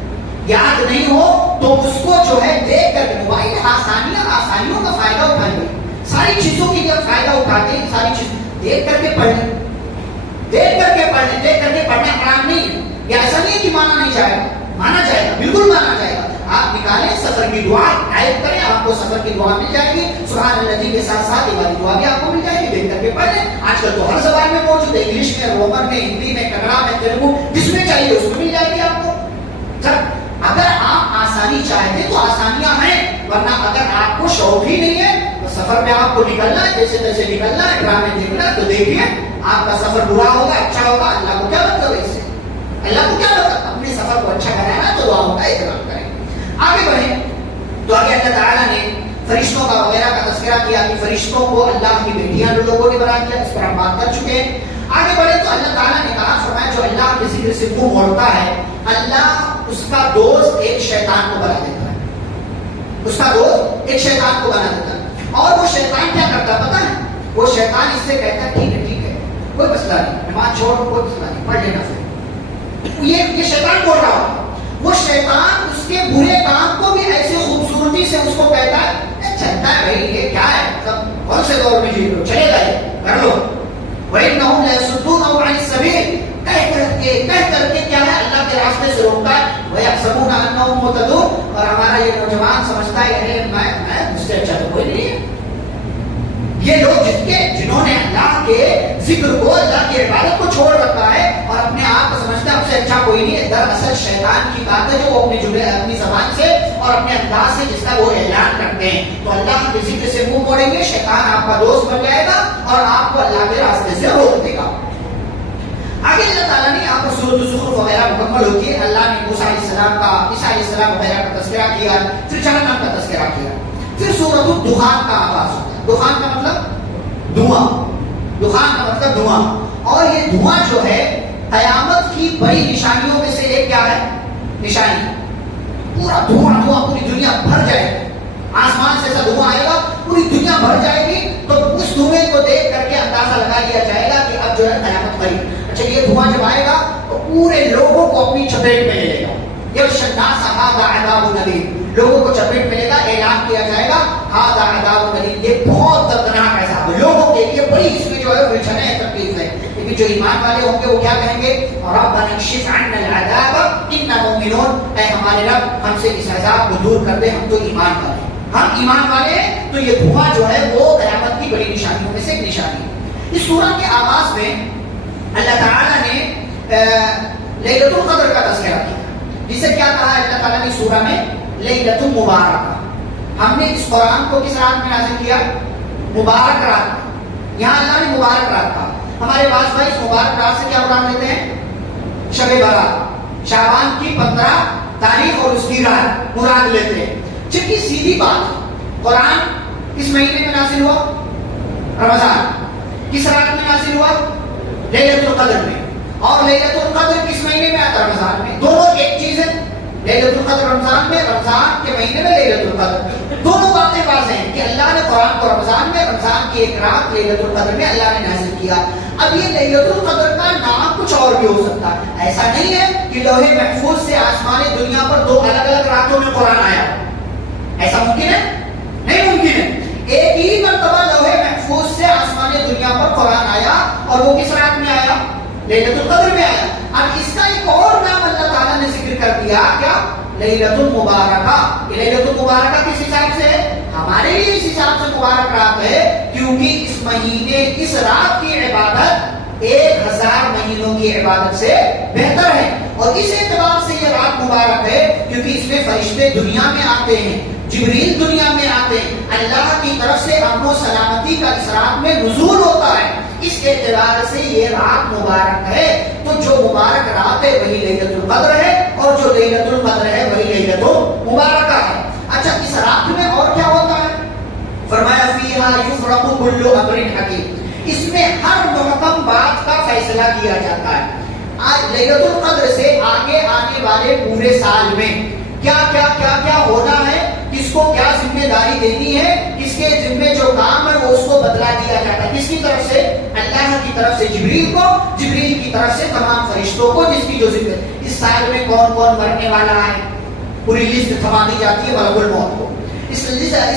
یاد نہیں ہو تو اس کو جو ہے دیکھ کر کے، موبائل آسانیوں کا فائدہ اٹھائیے، ساری چیزوں کی جب فائدہ اٹھاتے ہیں ساری چیز دیکھ کر کے پڑھ لیں، دیکھ کر کے پڑھ لیں. دیکھ کر کے پڑھنا حرام نہیں ہے، یہ ایسا نہیں ہے کہ مانا نہیں جائے گا، مانا جائے گا، بالکل مانا جائے گا. آپ نکالیں سفر کی دعا ٹائپ کریں، آپ کو سفر کی دعا مل جائے گی، سبحان اللہ جی کے ساتھ ساتھ یہ والی دعا بھی آپ کو مل جائے گی. دیکھ کر کے پڑھ لیں. آج کل تو ہر زبان میں موجود ہے، انگلش میں، رومن میں، ہندی میں، کنڑا میں، تیلگو، جس میں چاہیے اس میں مل جائے گی آپ کو. اگر آپ آسانی چاہتے تو آسانیاں ہیں، ورنہ اگر آپ کو شوق ہی نہیں ہے تو سفر میں آپ کو نکلنا ہے، جیسے تیسے نکلنا ہے، ڈرامے دیکھنا ہے تو دیکھیے آپ کا سفر برا ہوگا اچھا ہوگا، اللہ کو کیا مطلب ہے اس سے؟ اللہ کو کیا مطلب؟ اپنے سفر کو اچھا بنانا تو دعا ہوتا ہے، احترام کریں. آگے بڑھیں تو آگے اللہ تعالیٰ نے فرشتوں کا وغیرہ کا تذکرہ کیا کہ فرشتوں کو اللہ کی بیٹیاں لوگوں نے بنا دیا، اس پر ہم بات کر چکے ہیں. آگے بڑھے تو اللہ تعالیٰ نے کہا فرمایا جو اللہ کے ذکر سے منہ موڑتا ہے اللہ اس کا دوست ایک شیطان کو بنا دیتا ہے، اس کا دوست ایک شیطان کو بنا دیتا ہے. اور وہ شیطان کیا کرتا ہے پتا ہے؟ وہ شیطان اس سے کہتا ہے ٹھیک ہے کوئی مسئلہ نہیں، نماز چھوڑ کوئی مسئلہ نہیں، پڑھ لینا. پھر یہ شیطان بول رہا ہوتا ہے، وہ شیطان اس کے برے کام کو بھی ایسے خوبصورتی سے اس کو کہتا ہے چلتا ہے بھائی یہ کیا ہے، سب کون سے دور میں جی لو، چلے گا یہ کر لو. وَإِنَّهُمْ لَيَصُدُّونَهُمْ عَنِ السَّبِيلِ کہہ کر کے کیا ہے اللہ کے راستے سے روکتا ہے. وَيَحْسَبُونَ أَنَّهُمْ مُهْتَدُونَ، اور ہمارا یہ نوجوان سمجھتا ہے میں مجھ سے اچھا تو کوئی نہیں ہے. یہ لوگ جنہوں نے اللہ کے ذکر کو، اللہ کی عبادت کو چھوڑ رکھا ہے اور اپنے آپ کو سمجھتا ہے اب سے اچھا کوئی نہیں ہے، دراصل شیطان کی بات ہے جو وہ اپنی زبان سے اور اپنے انداز سے جس کا وہ اعلان کرتے ہیں. تو اللہ کے ذکر سے منہ موڑیں گے، شیطان آپ کا دوست بن جائے گا اور آپ کو اللہ کے راستے سے روک دے گا. آگے اللہ تعالیٰ نے یہاں پر سورۃ الزخرف وغیرہ مکمل ہوتی ہے، اللہ نے موسیٰ علیہ السلام کا، عیسیٰ علیہ السلام وغیرہ کا تذکرہ کیا، پھر جہنم کا تذکرہ کیا، پھر سورۃ الدخان کا آغاز ہوتا ہے۔ دخان کا مطلب دھواں، دخان کا مطلب دھواں، اور یہ دھواں جو ہے قیامت کی بڑی نشانیوں میں سے ایک کیا ہے؟ نشانی، پورا دھواں دھواں پوری دنیا بھر جائے گی، آسمان سے ایسا دھواں آئے گا پوری دنیا بھر جائے گی، تو اس دھوئیں کو دیکھ کر کے اندازہ لگا لیا جائے گا کہ اب جو ہے قیامت قریب۔ اچھا یہ دھواں جب آئے گا تو پورے لوگوں کو اپنی چپیٹ میں لے لے گا، یغشی الناس ھذا عذاب الیم، لوگوں کو چپیٹ میں لے گا، اعلان کیا جائے گا ھذا عذاب الیم، یہ بہت دردناک عذاب ہے لوگوں کے لیے، بڑی اس میں جو ہے الجھن ہے، تکلیف ہے۔ لیکن جو ایمان والے ہوں گے وہ کیا کہیں گے؟ ربنا اکشف عنا العذاب انا مؤمنون، اے ہمارے رب ہم سے اس عذاب کو دور کر دے، ہم تو ایمان والے ہیں، ہم ایمان والے ہیں۔ تو یہ دھواں جو ہے وہ قیامت کی بڑی نشانیوں میں سے ایک نشانی ہے۔ اس سورہ کے آغاز میں اللہ تعالیٰ نے لیلۃ القدر کا تذکرہ کیا، جسے کیا کہا ہے اللہ تعالیٰ نے سورہ میں؟ لیلۃ مبارکہ۔ ہم نے اس قرآن کو کس رات میں نازل کیا؟ مبارک رات۔ یہاں اللہ نے مبارک رات کہا۔ ہمارے پاس بھائی اس مبارک رات سے کیا مراد لیتے ہیں؟ شب برات، شعبان کی 15 تاریخ اور اس کی رات مراد لیتے ہیں، جبکہ سیدھی بات قرآن کس مہینے میں نازل ہوا؟ رمضان۔ کس رات میں نازل ہوا؟ لیلۃ القدر میں۔ اور لیلۃ القدر کس مہینے میں آتا؟ رمضان میں۔ دونوں ایک چیز ہے، لیلۃ القدر رمضان میں، رمضان کے مہینے میں لیلۃ القدر، دونوں باتیں واضح ہیں کہ اللہ نے قرآن کو رمضان میں، رمضان کی ایک رات لیلۃ القدر میں اللہ نے نازل کیا۔ اب یہ لیلۃ القدر کا نام کچھ اور بھی ہو سکتا ہے، ایسا نہیں ہے کہ لوح محفوظ سے آسمان دنیا پر دو الگ الگ راتوں میں قرآن آیا، ایسا ممکن ہے؟ نہیں ممکن ہے۔ ایک ہی مرتبہ لوح محفوظ سے آسمان دنیا پر قرآن آیا، اور وہ کس رات میں آیا؟ لیلۃ القدر میں آیا۔ اب اس کا ایک اور نام اللہ تعالیٰ نے ذکر کر دیا، کیا؟ لیلۃ المبارکہ۔ یہ لیلۃ المبارکہ کس حساب سے ہے؟ ہمارے لیے اس حساب سے مبارک رات ہے کیونکہ اس مہینے اس رات کی عبادت 1000 مہینوں کی عبادت سے بہتر ہے، اور اس اعتبار سے یہ رات مبارک ہے کیونکہ اس میں فرشتے دنیا میں آتے ہیں، جبریل دنیا میں آتے ہیں، اللہ کی طرف سے امن و سلامتی کا اس رات میں نزول ہوتا ہے، اس اعتبار سے یہ رات مبارک ہے۔ تو جو مبارک رات ہے وہی لیلۃ القدر ہے، اور جو لیلۃ القدر ہے وہی لیلۃ المبارکہ ہے۔ اچھا اس رات میں اور کیا ہوتا ہے؟ فرمایا فیہا یفرق کل امر حکیم، اس میں ہر محکم بات کا فیصلہ کیا جاتا ہے۔ آج لیلۃ القدر سے آگے آنے والے پورے سال میں کیا کیا کیا کیا ہونا ہے، کس کو کیا ذمہ داری دینی ہے، کس کے ذمہ جو کام ہے وہ اس کو بدلا دیا جاتا ہے، کس کی طرف سے؟ اللہ کی طرف سے جبریل کو، جبریل کی طرف سے تمام فرشتوں کو، جس کی جو ذمہ۔ اس سال میں کون کون مرنے والا ہے پوری لسٹ تھما دی جاتی ہے ملک الموت کو۔ اس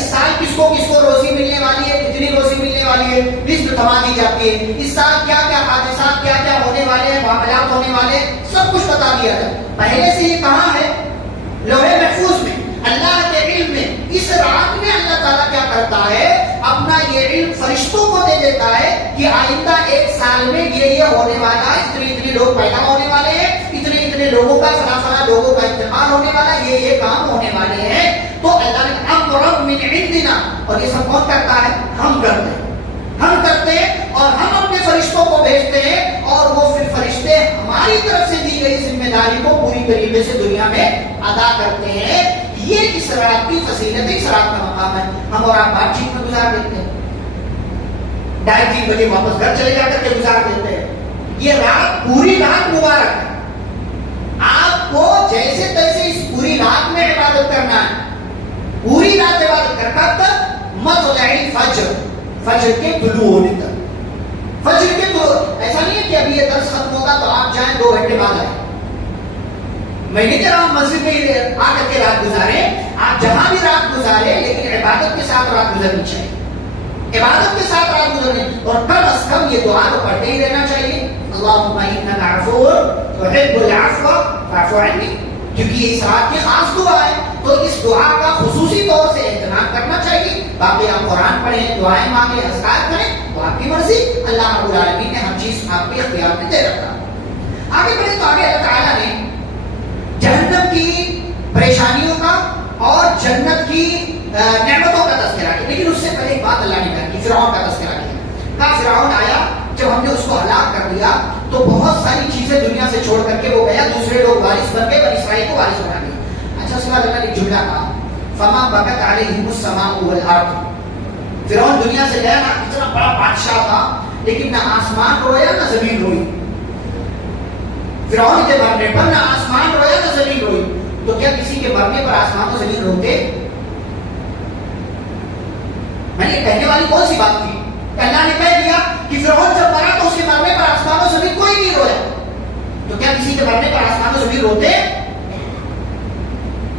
سال کس کو روزی ملنے والی ہے، کتنی روزی ملنے والی ہے، لسٹ تھما دی جاتی ہے۔ اس سال کیا کیا حادثات کیا کیا ہونے والے ہیں، معاملات ہونے والے ہیں، سب کچھ بتا دیا جاتا ہے۔ پہلے سے یہ کہاں ہے؟ لوح محفوظ میں، اللہ کے علم میں۔ اس رات میں اللہ تعالیٰ کیا کرتا ہے؟ اپنا یہ علم فرشتوں کو دے دیتا ہے کہ آئندہ 1 سال میں یہ ہونے والا ہے، اتنے لوگ پیدا ہونے والے ہیں، اتنے لوگوں کا فلاں لوگوں کا انتقال ہونے والا ہے، یہ کام ہونے والے ہیں۔ تو اللہ نے امر من عندنا، اور یہ سب کون کرتا ہے؟ ہم کرتے ہیں، ہم کرتے ہیں، اور ہم اپنے فرشتوں کو بھیجتے ہیں، اور وہ پھر فرشتے ہماری طرف سے دی گئی ذمہ داری کو پوری طریقے سے دنیا میں ادا کرتے ہیں۔ یہ اس رات کی فضیلت، اس رات کا مقام ہے۔ ہم اور آپ بات چیت میں گزار دیتے ہیں، 2:30 بجے واپس گھر چلے جا کر کے گزار دیتے ہیں۔ یہ رات پوری رات مبارک ہے، آپ کو جیسے تیسے اس پوری رات میں عبادت کرنا ہے، پوری رات عبادت کرنا تک مطلع الفجر، فجر کے طلوع ہونے تک، فجر کے طلوع۔ ایسا نہیں ہے کہ ابھی یہ درس ختم ہوگا تو آپ جائیں 2 گھنٹے بعد آئیں، میں نہیں کہہ رہا ہوں مسجد میں آ کر کے رات گزاریں، آپ جہاں بھی رات گزاریں لیکن عبادت کے ساتھ رات گزرنی چاہیے، عبادت کے ساتھ رات گزرنی، اور کم از کم یہ دعا تو پڑھتے ہی رہنا چاہیے، اللہم انک عفو تحب العفو فاعف عنی، کیونکہ یہ اس رات کی خاص دعا ہے، تو اس دعا کا خصوصی طور سے اہتمام کرنا چاہیے۔ باقی آپ قرآن پڑھیں، دعائیں مانگیں، اذکار کریں، وہ آپ کی مرضی، اللہ رب العالمین نے ہر چیز آپ کے اختیار میں دے رکھا۔ آگے بڑھیں تو آگے اللہ تعالیٰ نے جہنم کی پریشانیوں کا اور جنت کی نعمتوں کا تذکرہ کیا، لیکن اس سے پہلے ایک بات اللہ نے کہی، فرعون کا تذکرہ کیا۔ کہا فرعون آیا، جب ہم نے اس کو ہلاک کر دیا تو بہت ساری چیزیں دنیا سے چھوڑ کر کے وہ گیا, دوسرے لوگ وارث بن گئے, بنی اسرائیل کو وارث بنا دیا. اچھا اس کے بعد اللہ نے جملہ کہا فما بکت علیہم السماء والارض. فرعون دنیا سے گیا نا, اتنا بڑا بادشاہ تھا, لیکن نہ آسمان رویا نہ زمین روئی. فرعون کے مرنے پر نہ آسمان رویا نہ زمین روئی. تو کیا کسی کے مرنے پر آسمان و زمین روتے؟ میں نے کہنے والی کون سی بات تھی؟ اللہ نے کہہ دیا کہ فرعون جب مرا تو اس کے مرنے پر آسمان و زمین کوئی نہیں رویا. تو کیا کسی کے مرنے پر آسمان و زمین روتے؟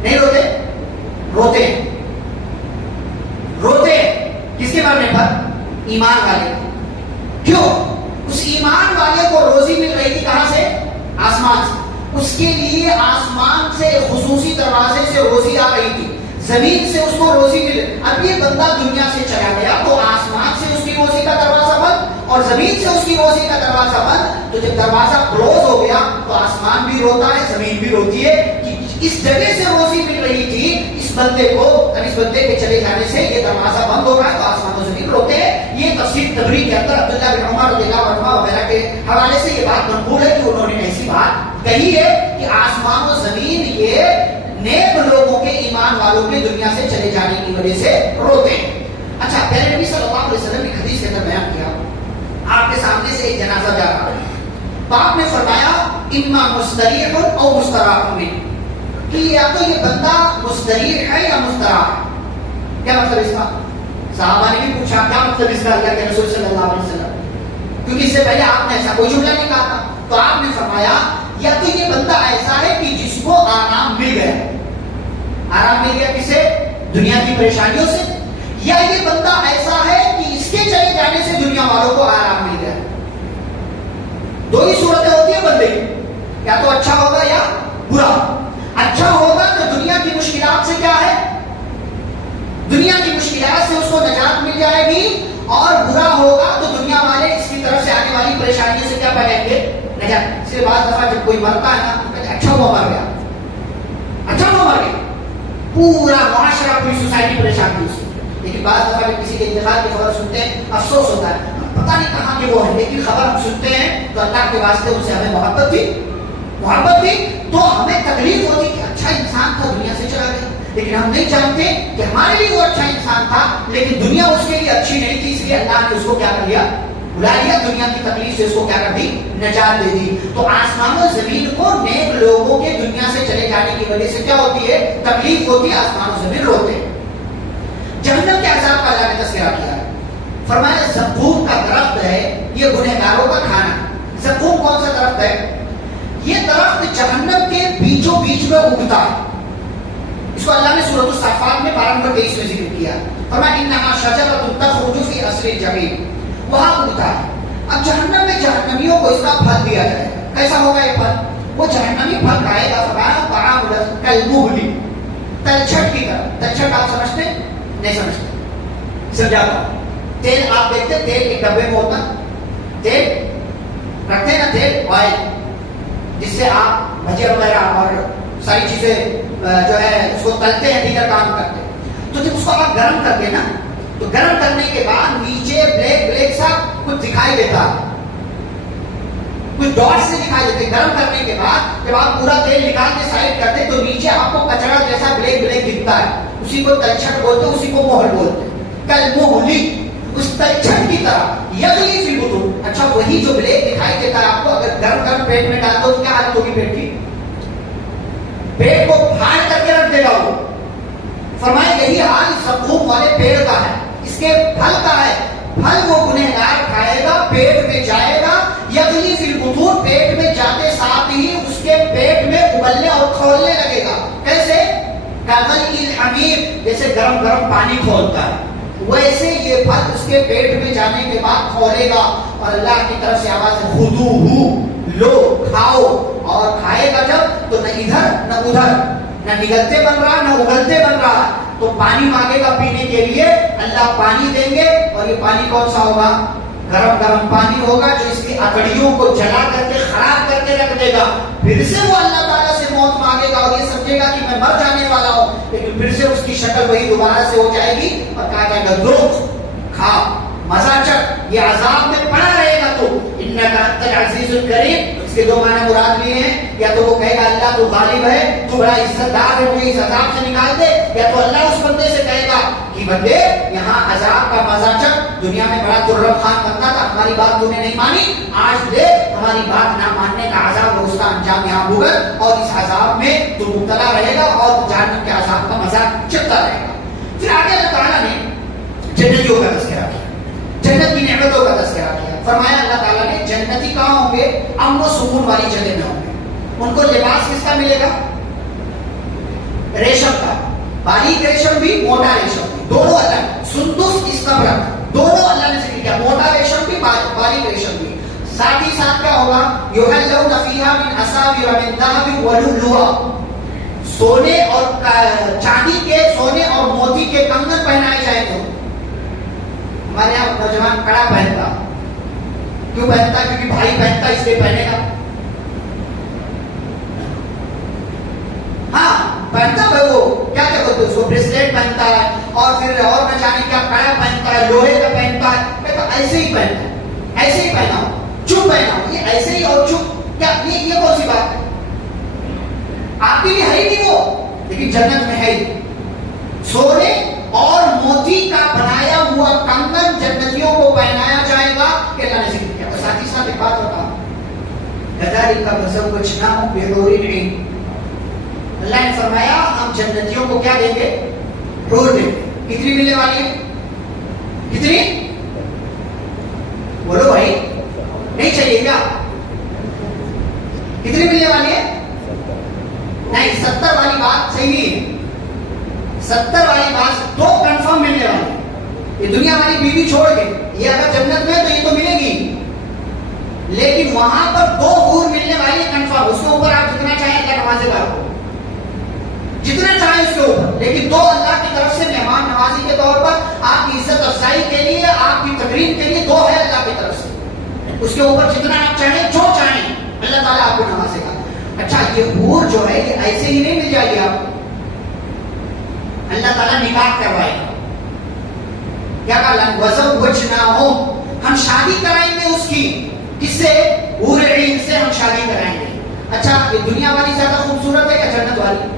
نہیں روتے. روتے روتے کس کے مرنے پر؟ ایمان والے. کیوں؟ اس ایمان والے کو روزی مل رہی تھی کہاں سے؟ آسمان سے. اس کے لیے آسمان سے خصوصی دروازے سے روزی آ رہی تھی, زمین سے اس کو روزی مل. اب یہ بندہ دنیا سے چلا گیا تو آسمان سے اس کی روزی کا دروازہ بند اور زمین سے اس کی روزی کا دروازہ بند. تو جب دروازہ کلوز ہو گیا تو آسمان بھی روتا ہے, زمین بھی روتی ہے کہ اس جگہ سے روزی مل رہی تھی اس بندے کو, اس بندے کے چلے جانے سے یہ دروازہ بند ہو رہا ہے, تو آسمان و زمین روتے ہیں. یہ تفسیر تبری کے اندر عبداللہ بن عمر رضی اللہ عنہ وغیرہ کے حوالے سے یہ بات منقول ہے کہ انہوں نے ایسی بات کہی ہے کہ آسمان و زمین یہ نیک لوگوں کے, ایمان والوں کے دنیا سے چلے جانے کی وجہ سے روتے ہیں. اچھا پہلے نبی صلی اللہ علیہ وسلم نے حدیث کے اندر بیان کیا, آپ کے سامنے سے ایک جنازہ جا رہا ہے, تو آپ نے فرمایا اما مستریح او مستراح منہ, کہ یا تو یہ بندہ مستریح ہے یا مستراح ہے. کیا مطلب اس کا؟ صحابہ نے بھی پوچھا کیا مطلب اس کا اللہ کے رسول صلی اللہ علیہ وسلم, کیونکہ اس سے پہلے آپ نے ایسا کوئی جملہ نہیں کہا تھا. تو آپ نے فرمایا یا تو یہ بندہ ایسا ہے کہ جس کو آرام مل گیا. آرام مل گیا کسے؟ دنیا کی پریشانیوں سے. یا یہ بندہ ایسا ہے کہ اس کے چلے جانے سے دنیا والوں کو آرام مل گیا. دو ہی صورتیں ہوتی ہیں بندے کی, یا تو اچھا ہوگا یا برا. اچھا ہوگا تو دنیا کی مشکلات سے کیا ہے, دنیا کی مشکلات سے اس کو نجات مل جائے گی, اور برا ہوگا تو دنیا والے اس کی طرف سے آنے والی پریشانیوں سے کیا پائیں گے, نجات. اس لیے بعض دفعہ جب کوئی مرتا ہے نا تو اچھا ہوا مر گیا, اچھا ہوا مر گیا, پورا معاشرہ پوری سوسائٹی پریشان تھی اس سے. لیکن بعض دفعہ جب کسی کے انتقال کی خبر سنتے ہیں افسوس ہوتا ہے, پتہ نہیں کہاں کے وہ ہیں, لیکن خبر ہم سنتے ہیں تو اللہ کے واسطے ان سے ہمیں محبت تھی تو ہمیں تکلیف ہوتی کہ اچھا انسان تھا دنیا سے چلا گیا. لیکن ہم نہیں جانتے کہ ہمارے لیے وہ اچھا انسان تھا لیکن دنیا اس کے لیے اچھی نہیں تھی, اس لیے اللہ نے اس کو کیا کر دیا, بلا لیا, دنیا کی تکلیف سے اس کو کیا کر دی, نجات دے دی. تو آسمان و زمین کو نیک لوگوں کے دنیا سے چلے جانے کی وجہ سے کیا ہوتی ہے, تکلیف ہوتی ہے, آسمان و زمین روتے ہیں. جہنم کے عذاب کا اللہ نے تذکرہ کیا ہے, فرمایا زقوم کا درخت ہے یہ گنہگاروں کا کھانا. زقوم کون سا درخت ہے؟ یہ درخت جہنم کے بیچوں بیچ میں اگتا ہے. اس کو اللہ نے سورۃ الصافات میں 12 نمبر 23 میں ذکر کیا. فرمایا انھا شجرۃ تخرج فی اصل الجحیم, وہاں اگتا ہے. اب جہنم میں جہنمیوں کو اس کا پھل دیا جائے گا. کیسا ہوگا یہ پھل؟ وہ جہنمی پھل کھائے گا. فرمایا طعام کالمہل, تلچھٹ کی طرح. تلچھٹ آپ سمجھتے ہیں؟ نہیں سمجھتے, سمجھاتا ہوں. تیل آپ دیکھتے ہیں, تیل ایک ڈبے میں ہوتا, تیل رکھتے ہیں نا, تیل آئل, جس سے آپ بھجے وغیرہ اور ساری چیزیں جو ہے اس کو تلتے ہیں, دیگر کام کرتے ہیں. تو جب اس کو آپ گرم کرتے ہیں نا, تو گرم کرنے کے بعد نیچے بلیک سا کچھ دکھائی دیتا ہے, کچھ ڈاٹ سے دکھائی دیتے. گرم کرنے کے بعد جب آپ پورا تیل نکال کے سائڈ کرتے تو نیچے آپ کو کچرا جیسا بلیک دکھتا ہے. اسی کو تلچھٹ بولتے, اسی کو مہل بولتے. کالمہل, اس تلچھٹ کی طرح یغلی فی البطون. اچھا وہی جو بلیک دکھائی دیتا ہے آپ کو, اگر گرم پیٹ میں ڈال دو تو کیا حالت ہوگی پیٹ کی؟ پیٹ کو پھاڑ کر کے رکھ دے گا وہ. فرمایا یہی حال زقوم والے پیڑ کا ہے, اس کے پھل کا ہے. پھل وہ گنہگار کھائے گا, پیٹ میں جائے گا, یغلی فی البطون, پیٹ میں جاتے ساتھ ہی اس کے پیٹ میں ابلنے اور کھولنے لگے گا. کیسے؟ کغلی الحمیم, جیسے گرم پانی کھولتا ہے ویسے یہ پھل اس کے پیٹ میں جانے کے بعد کھولے گا. اور اللہ کی طرف سے آواز ہے خذوہ, لو کھاؤ. اور کھائے گا جب تو نہ ادھر نہ ادھر, نہ نگلتے بن رہا نہ اگلتے بن رہا. تو پانی مانگے گا پینے کے لیے, اللہ پانی دیں گے. اور یہ پانی کون سا ہوگا؟ گرم پانی ہوگا جو اس کی اکڑیوں کو جلا کر کے خراب کر کے رکھ دے گا. پھر سے وہ اللہ تعالیٰ سے موت مانگے گا اور یہ سمجھے گا کہ میں مر جانے والا ہوں, لیکن پھر سے اس کی شکل وہی دوبارہ سے ہو جائے گی اور کہا جائے گا ذوق, کھا, مزہ چکھ. یہ عذاب میں پڑا رہے گا تو انک انت العزیز الکریم، اس کے دو معنی مراد لیے ہیں، یا تو وہ کہے گا اللہ تو غالب ہے، تو بڑا عزت دار ہے، مجھے اس عذاب سے نکال دے، یا تو اللہ اس بندے سے کہے گا کہ بندے یہاں عذاب کا مزہ چکھ، دنیا میں بڑا ترب خان بنتا تھا، ہماری بات تو نے نہیں مانی، آج دے ہماری بات نہ ماننے کا عذاب اور اس کا انجام یہاں بھگت، اور اس عذاب میں تو مبتلا رہے گا اور جہنم کے عذاب کا مزہ چکھتا رہے گا۔ پھر آگے اللہ تعالیٰ نے جنتیوں کا تذکرہ کیا، جنت کی نعمتوں کا تذکرہ کیا، فرمایا اللہ تعالیٰ نے جنتی کہاں ہوں گے؟ امن و سکون والی جگہ میں ہوں گے، ان کو لباس کس کا ملے گا؟ ریشم کا، باریک ریشم بھی موٹا ریشم بھی، دونوں الگ، سندس استبرق دونوں اللہ نے ذکر کیا، موٹا ریشم بھی باریک ریشم بھی۔ ساتھ ہی ساتھ کیا ہوگا؟ یحلون فیہا من اساور من ذہب ولؤلؤا، سونے اور چاندی کے، سونے اور موتی کے کنگن پہنائے جائیں گے۔ ہمارے یہاں نوجوان کڑا پہنتا، کیوں پہنتا؟ کیونکہ بھائی پہنتا اس لیے پہنے گا، ہاں پہنتا ہے وہ، کیا کیا بولتے اس کو، بریسلیٹ پہنتا ہے، اور پھر اور نہ جانے کیا کڑا پہنتا ہے، لوہے کا پہنتا ہے، میں تو ایسے ہی پہنتا ہے، ایسے ہی پہنا ہوں، چپ پہنا ہوں، یہ ایسے ہی اور چپ، کیا یہ کون سی بات ہے؟ آپ کے لیے ہے ہی نہیں وہ، لیکن جنت میں ہے ہی، سونے اور موتی کا بنایا ہوا کنگن جنتیوں کو پہنایا جائے گا کہ اللہ نے ذکر کیا۔ اور ساتھ ہی ساتھ ایک بات بتا، کذالک وزوجناہم بحور عین، اللہ نے فرمایا ہم جنتیوں کو کیا دیں گے؟ حور دیں گے۔ کتنی ملنے والی ہے؟ کتنی؟ بولو بھائی، نہیں چاہیے کیا؟ کتنی ملنے والی ہے؟ نہیں، 70 والی بات صحیح نہیں ہے، 70 والی بات دو کنفرم ملنے والی ہے، یہ دنیا والی بیوی چھوڑ کے، یہ اگر جنت میں تو یہ تو ملے گی، لیکن وہاں پر دو حور ملنے والی کنفرم، اس کے اوپر آپ جتنا چاہیں اللہ نمازیں پڑھو، جتنا چاہیں اس کے اوپر، لیکن دو اللہ کی طرف سے مہمان نوازی کے طور پر آپ کی عزت افزائی کے لیے، آپ کی تقریب کے لیے دو ہے اللہ کی طرف سے، اس کے اوپر جتنا آپ چاہیں، جو چاہیں اللہ تعالیٰ آپ کو نوازے گا۔ اچھا یہ حور جو ہے یہ ایسے ہی نہیں مل جائے گی آپ کو، اللہ تعالیٰ نکاح کروائے گا، کیا کہا؟ وزوجناہم، ہم شادی کرائیں گے اس کی، کس سے؟ حور عین سے ہم شادی کرائیں گے۔ اچھا یہ دنیا والی زیادہ خوبصورت ہے یا جنت والی؟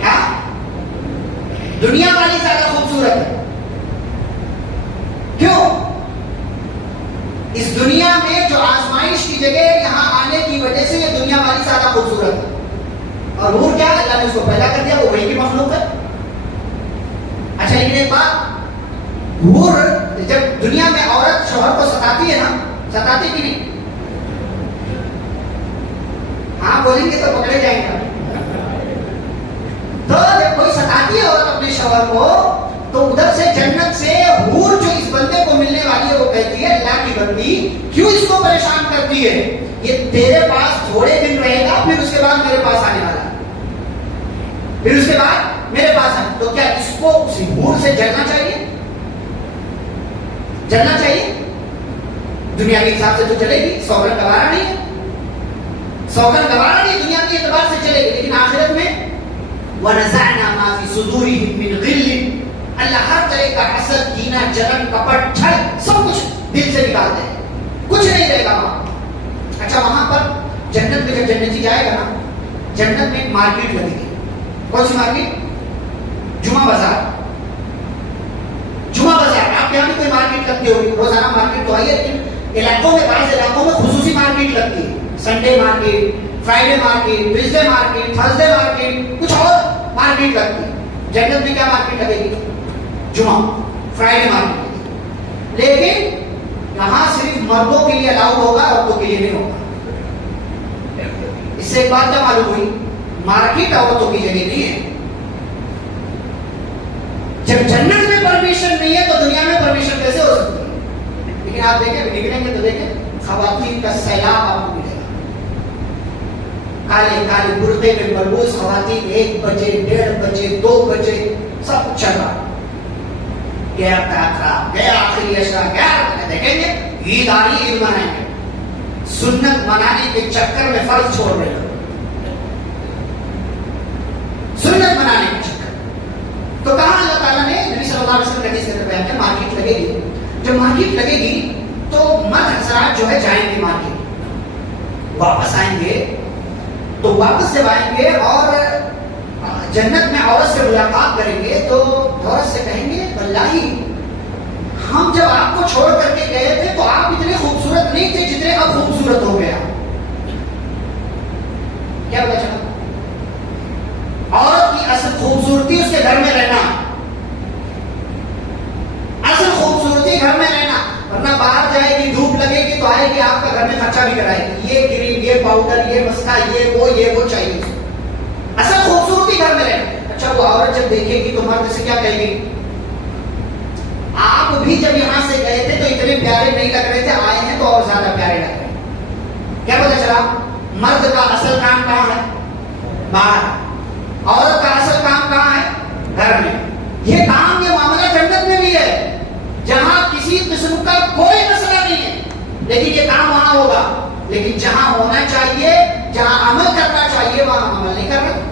کیا دنیا والی زیادہ خوبصورت ہے؟ کیوں؟ اس دنیا میں جو آزمائش کی جگہ یہاں آنے کی وجہ سے یہ دنیا والی زیادہ خوبصورت ہے، اور حور کیا؟ اللہ نے اس کو پیدا کر دیا، وہ وہی کی مخلوق ہے۔ اچھا لیکن ایک بات، حور جب دنیا میں عورت شوہر کو ستاتی ہے نا، ستاتی کی نہیں؟ ہاں بولیں گے تو پکڑے جائیں گے، تو جب کوئی ستاتی ہے عورت اپنے شوہر کو، تو ادھر سے جنت سے حور جو اس بندے کو ملنے والی ہے وہ کہتی ہے اللہ کی بندی کیوں اس کو پریشان کرتی ہے، یہ تیرے پاس تھوڑے دن رہے گا، پھر اس کے بعد میرے پاس آنے والا ہے، پھر اس کے بعد میرے پاس آنے، تو کیا اس کو اسی حور سے جلنا چاہیے؟ جلنا چاہیے؟ دنیا کے حساب سے تو چلے گی، سوگن گوارا نہیں ہے، سوگن گوارا نہیں دنیا کے اعتبار سے چلے گی، لیکن آخرت میں وَنَزَعْنَا مَا فِي صُدُورِهِمْ مِنْ غِلٍّ، اللہ ہر طرح کا حسد، کینہ، جلن، کپٹ، چھل سب کچھ دل سے نکال دے، کچھ نہیں رہے گا وہاں۔ اچھا وہاں پر جنت میں جب جنتی جائے گا نا، جنت میں ایک مارکیٹ لگے گی، کون سی مارکیٹ؟ جمعہ بازار، جمعہ بازار، آپ یہاں بھی کوئی مارکیٹ لگتی ہوگی، روزانہ مارکیٹ تو آئی ہے، لیکن علاقوں میں، بعض علاقوں میں خصوصی مارکیٹ لگتی ہے، Sunday market, Friday market, Tuesday market, Thursday market, کچھ اور مارکیٹ لگتی ہے۔ جنت میں کیا مارکیٹ لگے گی؟ جمعہ، فرائیڈے مارکیٹ، لیکن یہاں صرف مردوں کے لیے الاؤ ہوگا، عورتوں کے لیے نہیں ہوگا۔ اس سے ایک بات کیا معلوم ہوئی؟ مارکیٹ عورتوں کی جگہ نہیں ہے۔ جب جنت میں پرمیشن نہیں ہے تو دنیا میں پرمیشن کیسے ہو سکتی ہے؟ لیکن آپ دیکھیں، نکلیں گے تو دیکھیں خواتین کا سیلاب آپ کو ملے گا، کالے کالے برقعے میں ملبوس خواتین، 1 بجے، 1:30 بجے، 2 بجے، سب کچھ چل رہا، گیا تاخرا، گیا آخری اشرا، گیا دیکھیں گے عید آ رہی، عید منائیں گے، سنت منانے کے چکر میں فرض چھوڑ رہے ہیں، سنت منانے کے چکر۔ تو کہاں اللہ تعالیٰ نے نبی صلی اللہ علیہ وسلم نے حدیث میں بیان کیا، مارکیٹ لگے گی، جب مارکیٹ لگے گی تو مرد حضرات جو ہے جائیں گے مارکیٹ, واپس آئیں گے تو واپس جب آئیں گے اور جنت میں عورت سے ملاقات کریں گے تو عورت سے کہیں گے واللہ ہم جب آپ کو چھوڑ کر کے گئے تھے تو آپ اتنے خوبصورت نہیں تھے جتنے اب خوبصورت ہو گیا. کیا پتا چلا؟ عورت کی اصل خوبصورتی اس کے گھر میں رہنا, اصل خوبصورتی گھر میں رہنا, ورنہ باہر جائے گی, دھوپ لگے گی تو آئے گی آپ کا گھر میں خرچہ بھی کرائے گی, یہ کریم, یہ پاؤڈر, یہ مسکا, یہ وہ چاہیے. اصل خوبصورتی گھر میں رہنا. اچھا وہ عورت جب دیکھے گی تو مرد سے کیا کہے گی؟ آپ بھی جب یہاں سے گئے تھے تو اتنے پیارے نہیں لگ رہے تھے, آئے ہیں تو اور زیادہ پیارے لگ رہے ہیں. کیا پتا چلا؟ مرد کا اصل کام کہاں ہے؟ باہر. عورت کا اصل کام کہاں ہے؟ گھر میں. یہ کام, یہ معاملہ جنت میں بھی ہے جہاں کسی قسم کا کوئی مسئلہ نہیں ہے, لیکن یہ کام وہاں ہوگا. لیکن جہاں ہونا چاہیے, جہاں عمل کرنا چاہیے, وہاں عمل نہیں کر رہے.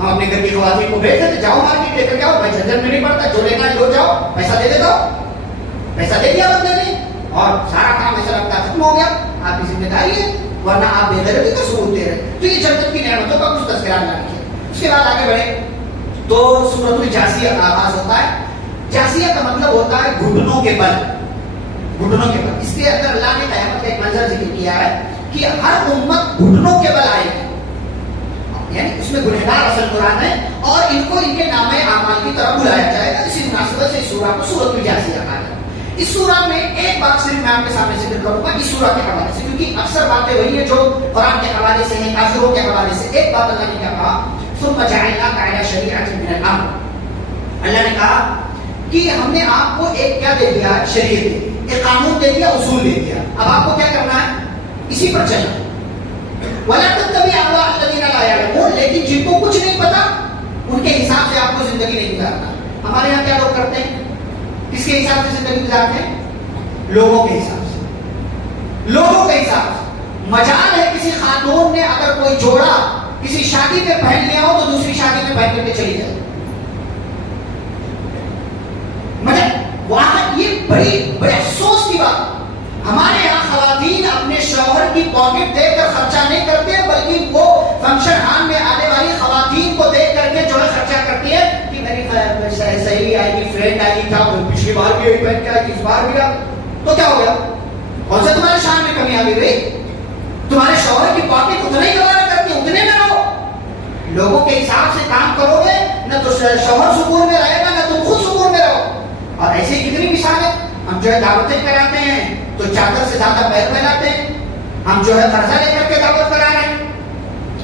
ہم اپنے گھر کی خواتین کو بھیج دیتے, جاؤ مارکیٹ لے کر کے آؤ, بھائی جھنجھٹ میں نہیں پڑتا, جو لینا ہے لو جاؤ, پیسہ دے دیتا ہو, پیسہ دے دیا بندے نے اور سارا کام ایسا لگتا ختم ہو گیا. آپ کی ذمہ داری ہے, ورنہ آپ بے غیرتی کا ثبوت دے رہے. تو یہ جنت کی نعمتوں کا کچھ تذکرہ نہ کیا. اس کے بعد آگے بڑھے تو سورۃ الجاثیہ کا آغاز ہوتا ہے. جاثیہ کا مطلب ہوتا ہے گھٹنوں کے بل, گھٹنوں کے بل. اس کے اندر اللہ نے قیامت کا ایک منظر ذکر کیا ہے کہ ہر امت گھٹنوں کے بل آئے گی, یعنی اس میں گنہگار اصل مراد ہے, اور ان کو ان کے نام اعمال کی طرف بلایا جائے گا. اسی مناسبت سے اس سورہ کو سورۃ الجاثیہ کہا ہے. اس سورہ میں ایک بات صرف میں آپ کے سامنے ذکر کروں گا اس سورہ کے حوالے سے, کیونکہ اکثر باتیں وہی ہیں جو قرآن کے حوالے سے ہیں, کافروں کے حوالے سے. ایک بات اللہ نے کیا کہا, ثم جعلناک علی شریعۃ من الامر. اللہ نے کہا کہ ہم نے آپ کو ایک کیا دے دیا, شریعت دے دی, ایک قانون دے دیا, اصول دے دیا. اب آپ کو کیا کرنا ہے؟ اسی پر چلنا. وَلَا تَتَّبِعْ أَهْوَاءَ الَّذِينَ لَا يَعْلَمُونَ. لیکن جن کو کچھ نہیں پتا ان کے حساب سے آپ کو زندگی نہیں گزارنا. ہمارے یہاں کیا لوگ کرتے ہیں, کس کے حساب سے زندگی گزارتے ہیں؟ لوگوں کے حساب سے, لوگوں کے حساب سے. مجال ہے کسی خاتون نے اگر کوئی جوڑا کسی شادی پہ پہن لیا ہو تو دوسری شادی میں پہن کر کے چلی جائے. مطلب وہاں یہ بڑے افسوس کی بات, ہمارے یہاں خواتین اپنے شوہر کی پاکٹ دیکھ کر خرچہ نہیں کرتے, بلکہ وہ فنکشن ہال میں آنے والی خواتین کو دیکھ کر کے جو ہے خرچہ کرتی ہے کہ میری سہیلی آئے گی, فرینڈ آئے گی, کیا پچھلی بار بھی یہی پہن کے آئی, اس بار بھی آ, تو کیا ہو گیا؟ کون سے تمہارے شان میں کمی آ گئی بھائی؟ تمہارے شوہر کی پاکٹ اتنا ہی گوارا کرتی ہے, اتنے میں رہو. لوگوں کے حساب سے کام کرو گے نہ تو شوہر سکون میں رہے گا, نہ تم خود سکون میں رہو. اور ایسی کتنی مثال ہے. ہم جو ہے دعوتیں کراتے ہیں تو چادر سے زیادہ پیر پھیلاتے ہیں. ہم جو ہے قرضہ لے کر کے دعوت کرا رہے ہیں,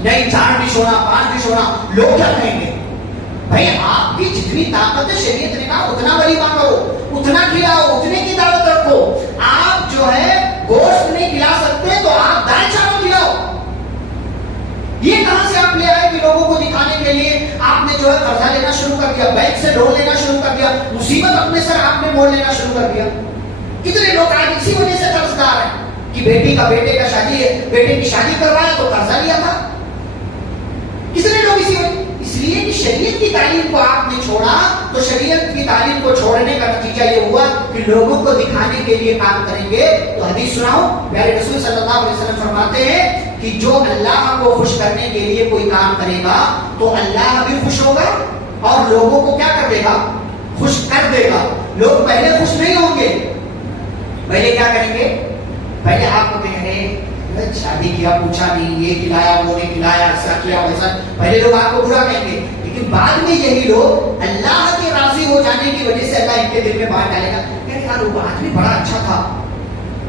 نہیں جان بھی چھوڑا, پان بھی چھوڑا. لوگ کیا کہیں گے؟ بھائی آپ کی جتنی طاقت ہے شریعت نے کہا اتنا ولیمہ کرو, اتنا کھلاؤ, اتنے کی دعوت رکھو. آپ جو ہے گوشت نہیں کھلا سکتے تو آپ دال چاول کھلاؤ. یہ کہاں سے آپ لے آئے کہ لوگوں کو دکھانے کے لیے آپ نے جو ہے قرضہ لینا شروع کر دیا, بینک سے لون لینا شروع کر دیا, مصیبت اپنے سر آپ نے مول لینا شروع کر دیا. کتنے لوگ آج اسی وجہ سے قرض دار ہیں کہ بیٹی کا بیٹے کا شادی ہے, بیٹے کی شادی کروایا تو قرضہ لیا تھا. کتنے لوگ اسی وجہ, اس لیے کہ شریعت کی تعلیم کو آپ نے چھوڑا تو شریعت کی تعلیم کو چھوڑنے کا نتیجہ یہ ہوا کہ لوگوں کو دکھانے کے لیے کام کریں گے. تو حدیث سناؤ, پیارے رسول صلی اللہ علیہ وسلم فرماتے ہیں کہ جو اللہ کو خوش کرنے کے لیے کوئی کام کرے گا تو اللہ بھی خوش ہوگا اور لوگوں کو کیا کر دے گا؟ خوش کر دے گا. لوگ پہلے خوش نہیں ہوں گے, پہلے کیا کریں گے؟ پہلے آپ کو کہیں گے شادی کیا, پوچھا نہیں, یہ کھلایا, وہ نہیں کھلایا, ایسا کیا, ویسا. پہلے لوگ آپ کو برا کہیں گے, لیکن بعد میں یہی لوگ اللہ کے راضی ہو جانے کی وجہ سے اللہ ان کے دل میں بات ڈالے گا کہ یار وہ آدمی بڑا اچھا تھا,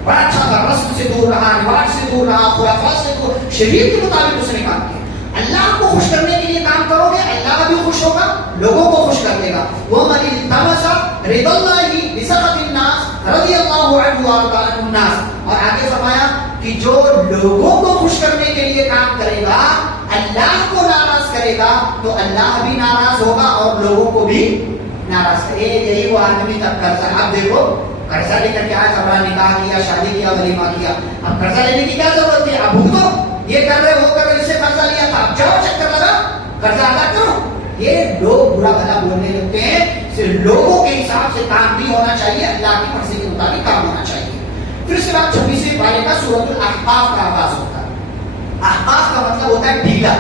بڑا اچھا تھا, رسم سے دور رہا, رواج سے دور رہا, خرافات سے دور, شریعت کے مطابق اس نے کام کیا. اللہ کو خوش کرنے کے لیے کام کرو گے, اللہ بھی خوش ہوگا, لوگوں کو خوش کر دے گا. وَمَنِ الْتَمَسَ رِضَى اللَّهِ بِسَخَطِ النَّاسِ رَضِيَ اللَّهُ عَنْهُ وَرَضِيَ عَنْهُ النَّاسِ. اور آگے فرمایا کہ جو لوگوں کو خوش کرنے کے لیے کام کرے گا, اللہ کو ناراض کرے گا تو اللہ بھی ناراض ہوگا اور لوگوں کو بھی ناراض کرے. یہی وہ آدمی تب قرضہ, آپ دیکھو قرضہ لے کر کے آج ہمارا نکاح کیا, شادی کیا, ولیمہ کیا. اب قرضہ لینے کی کیا ضرورت ہے؟ اب بھگتو, یہ کر رہے, وہ کر رہے, اس سے قرضہ لیا تھا, اب جاؤ چکر لگا, قرضہ ادا کرو. یہ لوگ برا بھلا بولنے لگتے ہیں. صرف لوگوں کے حساب سے کام نہیں ہونا چاہیے, اللہ کی مرضی کے مطابق کام ہونا چاہیے. پھر اس کے بعد 26ویں پارے کا سورۃ الاحقاف کا آغاز ہوتا ہے. احقاف کا مطلب ہوتا ہے ٹیلا.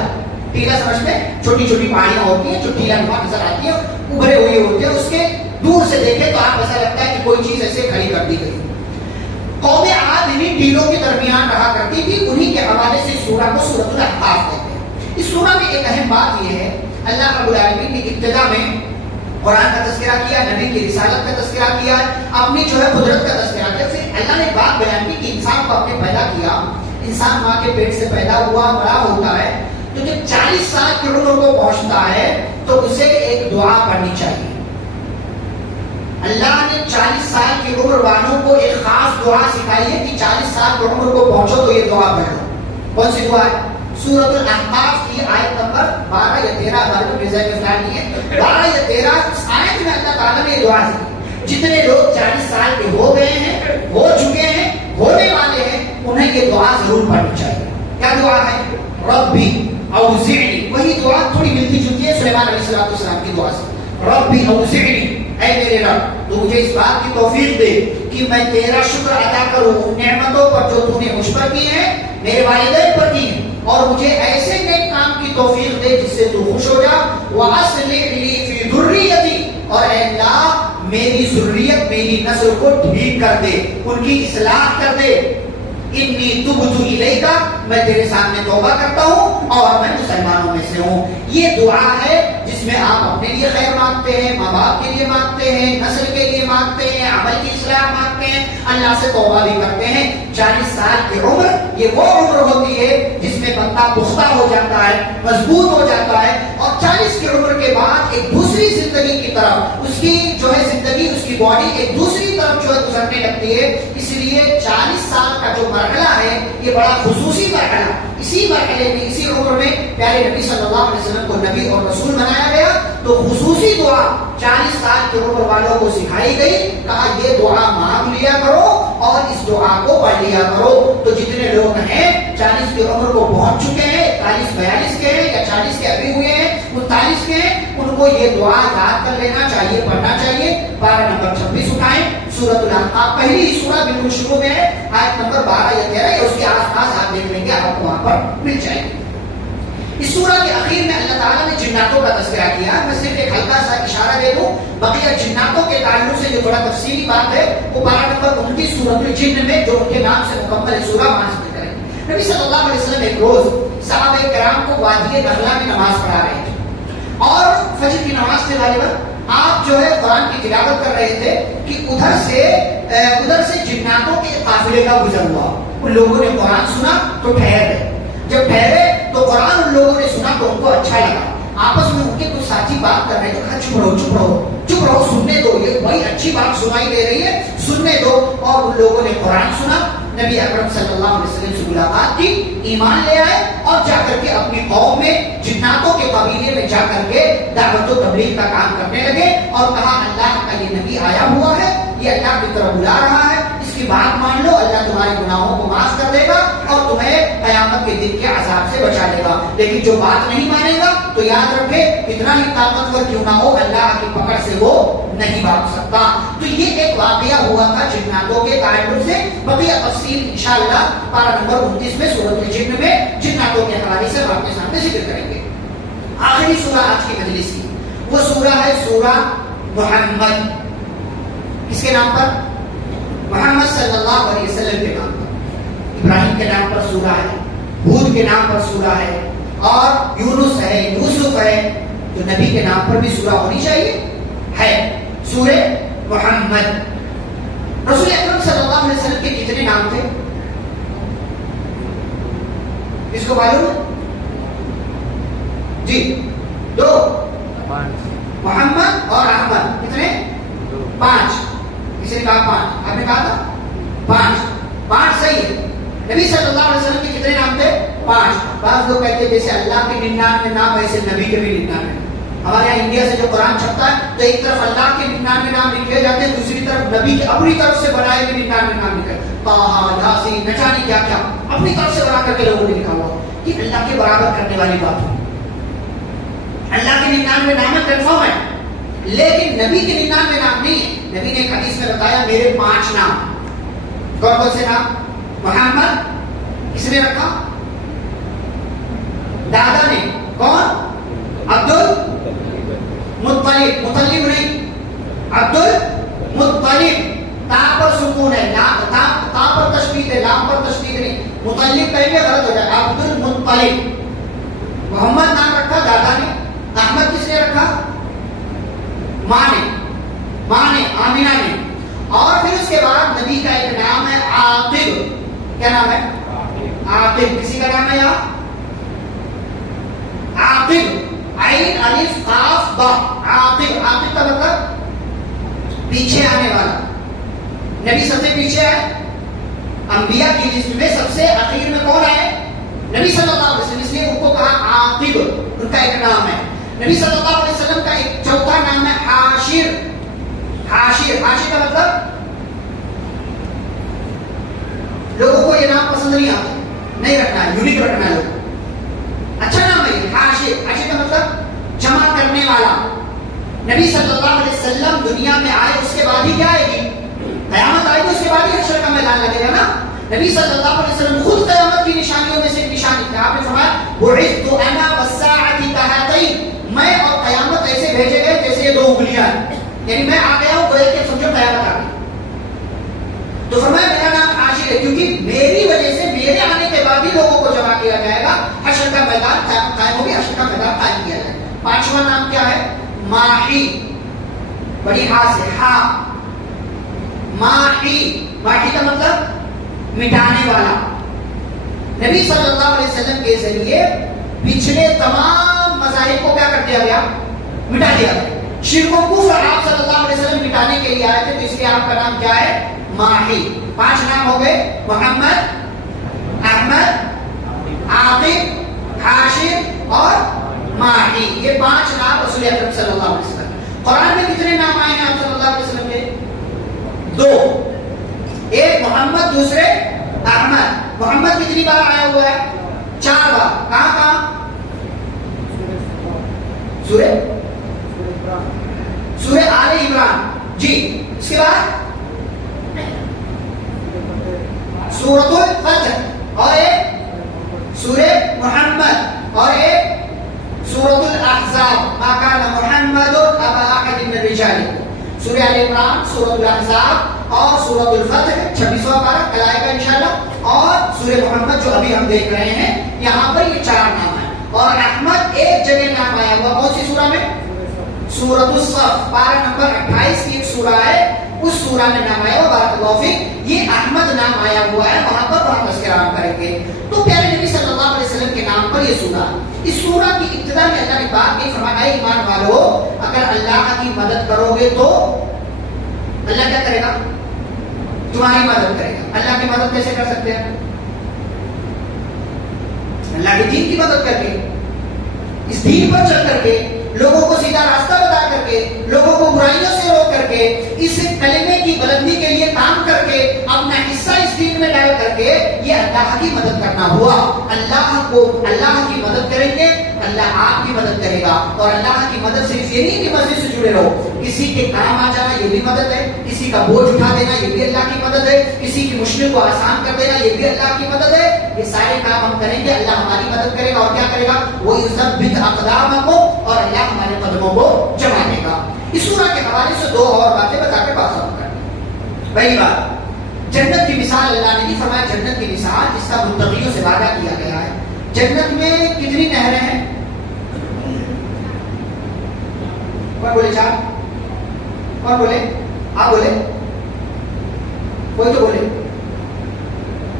ٹیلا سمجھ میں چھوٹی چھوٹی پہاڑیاں ہوتی ہیں جو ٹیلا نما نظر آتی ہیں, ابھرے ہوئے ہوتے ہیں, اس کے دور سے دیکھیں تو آپ ایسا لگتا ہے کہ کوئی چیز ایسے کھڑی کر دی گئی. قوم عاد انہیں ٹیلوں کے درمیان رہا کرتی تھی, انہی کے حوالے سے سورہ کو سورۃ الاحقاف کہتے ہیں. اس سورہ میں ایک اہم بات یہ ہے, اللہ رب العالمین نے ابتدا میں قرآن کا تذکرہ کیا, نبی کی رسالت کا تذکرہ کیا, اپنی جو ہے قدرت کا تذکرہ کیا. پھر اللہ نے بات بیان کی کہ انسان کو آپ نے پیدا کیا, انسان ماں کے پیٹ سے پیدا ہوا, بڑا ہوتا ہے, تو جب 40 سال کی عمر کو پہنچتا ہے تو اسے ایک دعا پڑھنی چاہیے. اللہ نے 40 سال کی عمر والوں کو ایک خاص دعا سکھائی ہے کہ 40 سال کی عمر کو پہنچو تو یہ دعا پڑھو. کون سی دعا ہے؟ سورۃ الاحقاف کی آیت نمبر 12 یا 13, ہمارے کو میزائل میں فلان نہیں ہے, 12 یا 13 آیت میں اللہ تعالیٰ نے یہ دعا سکھائی. جتنے لوگ 40 سال کے ہو گئے ہیں, ہو چکے ہیں, ہونے والے ہیں, انہیں یہ دعا ضرور پڑھنی چاہیے. کیا دعا ہے؟ ربی اوزعنی. وہی دعا تھوڑی ملتی جلتی ہے سلیمان علیہ السلام کی دعا سے. ربی اوزعنی, اے میرے رب تو مجھے اس بات کی توفیق دے کہ میں تیرا شکر ادا کروں ان نعمتوں پر جو تو نے مجھ پر کی ہیں, میرے والدین پر کی ہیں, اور مجھے ایسے نیک کام کی توفیق دے جس سے تو خوش ہو جا. وَأَصْلِحْ لِي فِي ذُرِّيَّتِي, اور اے اللہ میری ذریت, میری نسل کو ٹھیک کر دے, ان کی اصلاح کر دے. انی تبت الیک, میں تیرے سامنے توبہ کرتا ہوں اور میں مسلمانوں میں سے ہوں. یہ دعا ہے جس میں آپ اپنے لیے خیر مانگتے ہیں, ماں باپ کے لیے مانگتے ہیں, نسل کے لیے مانگتے ہیں, عمل کی اصلاح مانگتے ہیں, اللہ سے توبہ بھی کرتے ہیں. 40 سال کی عمر یہ وہ عمر ہوتی ہے جس میں بندہ پختہ ہو جاتا ہے, مضبوط ہو جاتا ہے, اور 40 کی عمر کے بعد ایک دوسری زندگی کی طرف اس کی جو ہے زندگی, اس کی باڈی ایک دوسری طرف جو ہے گزرنے لگتی ہے. اس لیے 40 سال کا جو مرحلہ ہے یہ بڑا خصوصی مرحلہ. اسی مرحلے میں, اسی عمر میں پیارے نبی صلی اللہ علیہ وسلم کو نبی اور رسول بنایا گیا. تو خصوصی دعا 40 سال کی عمر والوں کو سکھائی گئی, کہا یہ دعا مانگ لیا کرو اور اس دعا کو پڑھ لیا کرو. تو جتنے لوگ ہیں 40 کی عمر کو پہنچ چکے ہیں, 41-42 کے ہیں, یا 40 کے ابھی ہوئے ہیں, 39 کے ہیں, ان کو یہ دعا یاد کر لینا چاہیے, پڑھنا چاہیے. پارہ نمبر 26 اٹھائیں, سورۃ الاحقاف پہلی سورہ بالکل شروع میں ہے, آیت نمبر 12 یا 13, یا اس کے آس پاس آپ دیکھ لیں گے, آپ کو وہاں پر مل جائے گی. اس سورہ کے اخیر میں اللہ تعالیٰ نے جناتوں کا تذکرہ کیا. میں صرف ایک ہلکا سا اشارہ دے دوں, بقیہ جناتوں کے تعلق سے جو بڑا تفصیلی بات ہے وہ پارہ نمبر 29 سورۃ الجن میں, جو ان کے نام سے مکمل ہے سورہ, وہاں ذکر کریں گے. نبی صلی اللہ علیہ وسلم ایک روز صحابہ کرام کو وادی نخلا میں نماز پڑھا رہے تھے, اور فجر کی نماز سے غالباً آپ جو ہے قرآن کی تلاوت کر رہے تھے کہ ادھر سے جناتوں کے قافلے کا گزر ہوا. ان لوگوں نے قرآن سنا تو ٹھہر گئے. جب ٹھہرے تو قرآن ان لوگوں نے سنا تو ان کو اچھا لگا. آپس میں ان کے کچھ ساتھی بات کر رہے تھے, کہا چپ رہو چپ رہو چپ رہو, سننے دو, یہ بڑی اچھی بات سنائی دے رہی ہے, سننے دو. اور ان لوگوں نے قرآن سنا, نبی اکرم صلی اللہ علیہ وسلم سے ملاقات کی, ایمان لے آئے, اور جا کر کے اپنی قوم میں جناتوں کے قبیلے میں جا کر کے دعوت و تبلیغ کا کام کرنے لگے, اور کہا اللہ کا یہ نبی آیا ہوا ہے, یہ اللہ کی طرف بلا رہا ہے, اس کی بات مان لو, اللہ تمہارے گناہوں کو معاف کر دے گا اور تمہیں قیامت کے دن کے عذاب سے بچا لے گا. لیکن جو بات نہیں مانے گا تو یاد رکھے کتنا ہی طاقتور کیوں نہ ہو, اللہ کی پکڑ سے وہ نہیں بھاگ سکتا. تو یہ ایک واقعہ ہوا تھا جناتوں کے تعلق سے. بقیہ تفصیل انشاءاللہ پارہ نمبر 29 میں سورۃ الجن میں جناتوں کے حوالے سے آپ کے سامنے ذکر کریں گے. آخری سورہ آج کی مجلس کی وہ سورہ ہے سورہ محمد. کس کے نام پر؟ محمد صلی اللہ علیہ وسلم کے نام پر. ابراہیم کے نام پر سورہ ہے, ہود کے نام پر سورہ ہے, اور یونس ہے, یوسف ہے, تو نبی کے نام پر بھی سورہ ہونی چاہیے, ہے سورہ محمد. رسول اکرم صلی اللہ علیہ وسلم کے کتنے نام تھے؟ کس کو معلوم ہے؟ جی, 2, محمد اور احمد. کتنے؟ 5. کسی نے کہا 5, آپ نے کہا تھا 5 صحیح ہے. نبی صلی اللہ علیہ وسلم کے کتنے نام تھے؟ 5. بعض لوگ کہتے ہیں جیسے اللہ کے 99 نام ویسے نبی کے بھی 99. ہمارے یہاں انڈیا سے جو قرآن چھپتا ہے تو ایک طرف اللہ کے 99 نام لکھے جاتے ہیں, دوسری طرف نبی کے اپنی طرف سے بنائے ہوئے 99 نام لکھے, طٰہٰ, یاسین, نہ جانے کیا کیا اپنی طرف سے بنا کر کے لوگوں نے لکھا ہوا. یہ اللہ کے برابر کرنے والی بات ہے. اللہ کے 99 نام کنفرم ہے, لیکن نبی کے 99 نام نہیں ہے. نبی نے ایک حدیث میں بتایا میرے 5 نام. کون کون سے نام؟ محمد کس نے رکھا؟ دادا نے. کون؟ عبد المطلب. مطلب نہیں، عبد المطلب. تا پر سکون ہے، تا پر تشدید ہے، لام پر تشدید نہیں. مطلب کہیں گے غلط ہو جائے. عبد المطلب. محمد نام رکھا دادا نے. احمد کس نے رکھا؟ ماں نے آمینہ نے. اور پھر اس کے بعد نبی کا ایک نام ہے عاقب. کیا نام ہے؟ عاقب. کسی کا نام ہے یہاں عاقب. عین الف قاف با. عاقب. عاقب کا مطلب پیچھے آنے والا. نبی سب سے پیچھے آئے. انبیاء کی لسٹ میں سب سے اخیر میں کون آئے؟ نبی صلی اللہ علیہ وسلم. اس لیے ان کو کہا عاقب، ان کا ایک نام ہے. نبی صلی اللہ علیہ وسلم کا ایک چوتھا نام ہے حاشر. حاشر. حاشر کا مطلب لوگوں کو یہ نام پسند نہیں آتا، نہیں رکھنا ہے، یونیک رکھنا ہے. لوگ اچھا نام ہے یہ حاشر. حاشر کا مطلب جمع کرنے والا. نبی صلی اللہ علیہ وسلم دنیا میں آئے، اس کے بعد ہی کیا آئے گی؟ قیامت آئے گی. اس کے بعد ہی حشر کا میدان لگے گا نا. نبی صلی اللہ علیہ وسلم خود قیامت کی نشانیوں میں سے ایک نشانی تھی. آپ نے فرمایا بعثت انا والساعة كهاتين. میں اور قیامت ایسے بھیجے گئے جیسے یہ دو انگلیاں ہیں. یعنی میں آ گیا ہوں، گویا کہ سمجھو قیامت آ گئی. تو فرمایا میرا نام حاشر ہے کیونکہ میری وجہ سے میرے آنے کے بعد ہی لوگوں کو جمع کیا جائے گا. حشر کا میدان قائم ہوگی، حشر کا میدان قائم کیا جائے گا. پانچواں نام کیا ہے؟ ماحی. بڑی ہا سے ہا. ماحی. ماحی کا مطلب مٹانے والا. نبی صلی اللہ علیہ وسلم کے ذریعے پچھلے تمام مذاہب کو کیا کر دیا گیا؟ مٹا دیا گیا. شرک و کفر آپ صلی اللہ علیہ وسلم مٹانے کے لیے آئے تھے، تو اس لیے آپ کا نام کیا ہے؟ ماحی. 5 نام ہو گئے: محمد، احمد، عاقب، حاشر اور ماحی. یہ 5 نام رسول اکرم صلی اللہ علیہ وسلم. قرآن میں کتنے نام آئے ہیں آپ صلی اللہ علیہ وسلم کے؟ 2. ایک محمد، دوسرے احمد. محمد کتنی بار آیا ہوا ہے؟ 4 بار. کہاں؟ سورہ آل عمران. جی. اس کے بعد سورۃ الفتح، اور ایک سورہ محمد، اور ایک سورۃ الاحزاب. ما کان محمد ابا احد من رجالکم. سورہ آل عمران، سورۃ الاحزاب اور سورۃ الفتح 26واں پارہ کل آئے گا انشاءاللہ. اور سورہ محمد جو ابھی ہم دیکھ رہے ہیں، یہاں پر یہ 4 نام ہیں. اور احمد ایک جگہ نام آیا ہوا. کون سی سورہ میں؟ سورۃ الصف، پارہ نمبر 28 کی ایک سورہ ہے، اس سورہ میں نام آیا ہوا. بارک اللہ فیک. یہ احمد نام آیا ہوا ہے، وہاں پر ہم تذکرہ کریں گے. تو پیارے نبی صلی اللہ علیہ وسلم کے نام پر یہ سورہ. اس سورہ کی ابتدا میں اللہ نے بات کی، فرمایا اے ایمان والو، اگر اللہ کی مدد کرو گے تو اللہ کیا کرے گا؟ تمہاری مدد کرے گا. اللہ کی مدد کیسے کر سکتے ہیں؟ اللہ کے دین کی مدد کر کے، اس دین پر چل کر کے، لوگوں کو سیدھا راستہ بتا کر کے، لوگوں کو برائیوں سے روک کر کے، اس کلمے کی بلندی کے لیے کام کر کے، اپنا حصہ اس دین میں ڈال کر کے، یہ اللہ کی مدد کرنا ہوا. اللہ کی مدد کریں گے، اللہ آپ کی مدد کرے گا. اور اللہ کی مدد صرف یہ نہیں کہ مسجد سے جڑے رہو، کسی کے کام آ جانا یہ بھی مدد ہے، کسی کا بوجھ اٹھا دینا یہ بھی اللہ کی مدد ہے، کسی کی مشکل کو آسان کر دینا یہ بھی اللہ کی مدد ہے. یہ سارے کام ہم کریں گے، اللہ ہماری مدد کرے گا. اور کیا کرے گا؟ وہ یثبت اقدامکم، اور اللہ ہمارے قدموں کو جما دے گا. اس سورہ کے حوالے سے 2 اور باتیں بتا کے بات ختم کریں. پہلی بات، جنت کی مثال اللہ نے نہیں فرمایا. جنت کی مثال جس کا متقیوں سے وعدہ کیا گیا ہے. جنت میں کتنی نہریں ہیں؟ کون بولے؟ 4. کون بولے؟ آپ بولے؟ کوئی تو بولے؟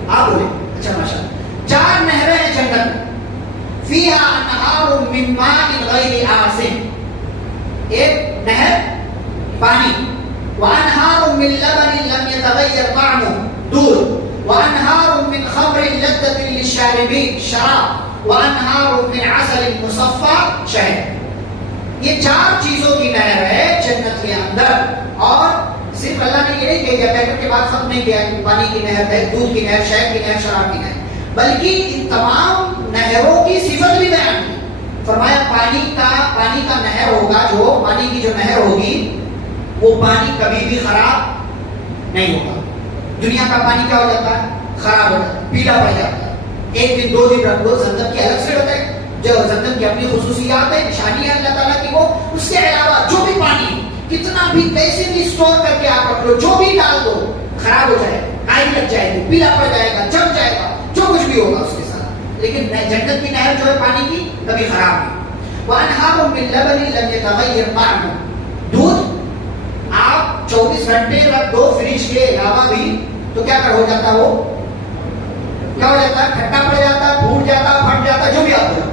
آپ بولے؟ اچھا ماشاء اللہ. 4 نہریں ہیں جنت میں. فیہا انہار من ماء غیر آسن. ایک نہر پانی. وانہار من لبن لم يتغیر طعمه، دودھ. وانہار من خمر لذة للشاربین، شراب. وانہار من عسل مصفى، شہد. یہ 4 چیزوں کی نہر ہے جنت کے اندر. اور صرف اللہ نے یہ نہیں کہہ دیا پیکٹ کے بعد ختم نہیں کیا پانی کی نہر ہے، دودھ کی نہر، شہد کی نہر، شراب کی نہر، بلکہ ان تمام نہروں کی صفت بھی بیان کی. فرمایا پانی کا نہر ہوگا، جو پانی کی جو نہر ہوگی وہ پانی کبھی بھی خراب نہیں ہوگا. دنیا کا پانی کیا ہو جاتا ہے؟ خراب ہو جاتا ہے، پیلا پڑ جاتا ہے. ایک دن 2 دن رکھ دو. زمزم کی الگ سے ہوتا ہے، جو زمزم کی اپنی خصوصیات ہے، نشانی ہے اللہ تعالیٰ کی وہ. اس کے علاوہ جو بھی پانی کتنا بھی کیسے بھی اسٹور کر کے آپ رکھ لو، جو بھی ڈال دو خراب ہو جائے گا، کائی لگ جائے گی، پیلا پڑ جائے گا، جم جائے گا، جو کچھ بھی ہوگا اس کے ساتھ. لیکن جنت کی نہر جو ہے پانی کی کبھی خراب نہیں. وَأَنْهَارٌ مِّن لَبَنٍ لَمْ يَتَغَيَّرْ طَعْمُهُ. دودھ آپ 24 گھنٹے رکھ دو فریج کے علاوہ بھی تو کیا کر ہو جاتا ہے؟ وہ کیا ہو جاتا ہے؟ کھٹا پڑ جاتا ہے، پھوٹ جاتا ہے، پھٹ جاتا ہے، جو بھی آپ ہو.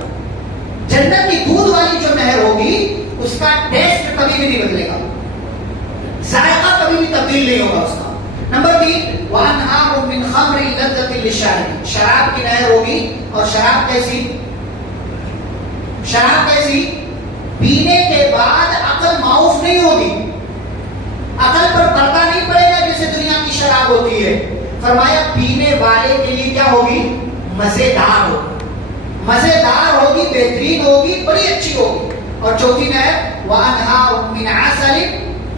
جنت کی دودھ والی جو نہر ہوگی اس کا ٹیسٹ کبھی بھی نہیں بدلے گا، ذائقہ کبھی بھی تبدیل نہیں ہوگا اس کا. نمبر 3 وَأَنْهَارٌ مِّن خَمْرٍ لَذَّةٍ لِّلشَّارِبِينَ. شراب کی نہر ہوگی. اور شراب کیسی؟ شراب کیسی؟ پینے کے بعد عقل معاف نہیں ہوگی، عقل پر پردہ نہیں پڑے گا جیسے دنیا کی شراب ہوتی ہے. فرمایا پینے والے کے لیے کیا ہوگی؟ مزیدار ہوگی، مزیدار ہوگی، بہترین ہوگی، بڑی اچھی ہوگی. اور چوتھی نہر وَأَنْهَارٌ مِّنْ عَسَلٍ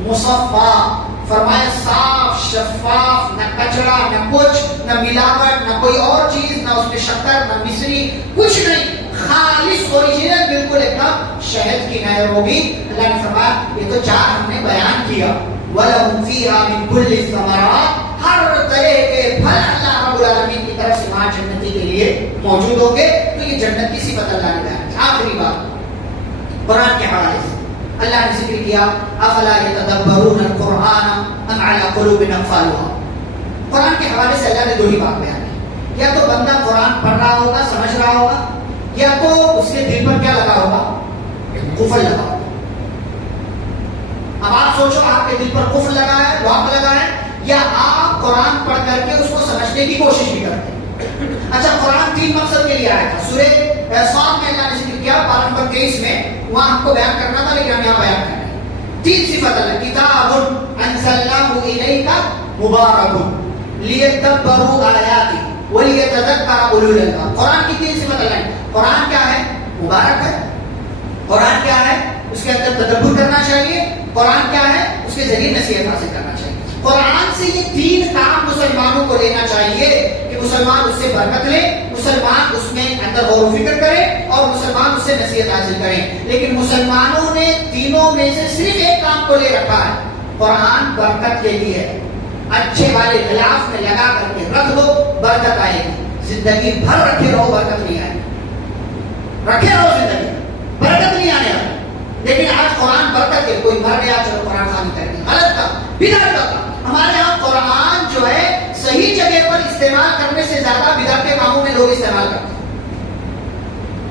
مُصَفًّى. فرمایا صاف شفاف، نہ کچڑا، نہ کچھ، نہ ملاوٹ، نہ کوئی اور چیز، نہ اس میں شکر، نہ مصری، کچھ نہیں، خالص اوریجنل بالکل ایک دم شہد کی نہر ہوگی. اللہ نے فرمایا یہ تو 4 ہم نے بیان کیا. وَلَهُمْ فِيهَا مِنْ كُلِّ الثَّمَرَاتِ. ہر طرح کے پھل اللہ رب العالمین کی طرف سے وہاں جنتی کے لیے موجود ہوں گے. تو یہ جنت کی صفت اللہ نے بیان کی. آخری بات قرآن کے حوالے سے اللہ نے ذکر کیا افلا یتدبرون القرآن ام علی قلوب اقفالها. قرآن کے حوالے سے اللہ نے 2 ہی بات بیان کی. یا تو بندہ قرآن پڑھ رہا ہوگا، سمجھ رہا ہوگا، یا تو اس کے دل پر کیا لگا ہوگا؟ قفل لگا ہوگا. اب آپ سوچو آپ کے دل پر قفل لگا ہے، لاک لگا ہے، یا آپ قرآن پڑھ کر کے اس کو سمجھنے کی کوشش بھی کرتے ہیں. اچھا قرآن 3 مقصد کے لیے آیا تھا. سورہ صاد میں اللہ نے ذکر کیا 12 نمبر 23 میں، وہاں ہم کو بیان کرنا تھا لیکن ہم یہاں بیان کر رہے ہیں. 3 صفت اللہ. کتاب انزلناہ الیک مبارک لیدبروا آیاتہ ولیتذکر اولو الالباب. قرآن کی 3 صفت اللہ نے. قرآن کیا ہے؟ مبارک ہے. قرآن کیا ہے؟ اس کے اندر تدبر کرنا چاہیے. قرآن کیا ہے؟ اس کے ذریعے نصیحت حاصل کرنا چاہیے. قرآن سے یہ 3 کام مسلمانوں کو لینا چاہیے کہ مسلمان اس سے برکت لے، مسلمان اس میں اندر غور و فکر کرے اور مسلمان اس سے نصیحت حاصل کرے. لیکن مسلمانوں نے تینوں میں سے صرف ایک کام کو لے رکھا ہے. قرآن برکت کے لیے ہے. اچھے والے غلاف میں لگا کر کے رکھ دو، برکت آئے گی. زندگی بھر رکھے رہو، برکت نہیں آئے گی. رکھے رہو زندگی، برکت نہیں آنے والی. لیکن آج قرآن برکت ہے. کوئی مر گیا چلو قرآن خانی کر دیا، غلط کا بدعت کا. ہمارے یہاں قرآن جو ہے صحیح جگہ پر استعمال کرنے سے زیادہ بدعت کے کاموں میں لوگ استعمال کرتے ہیں.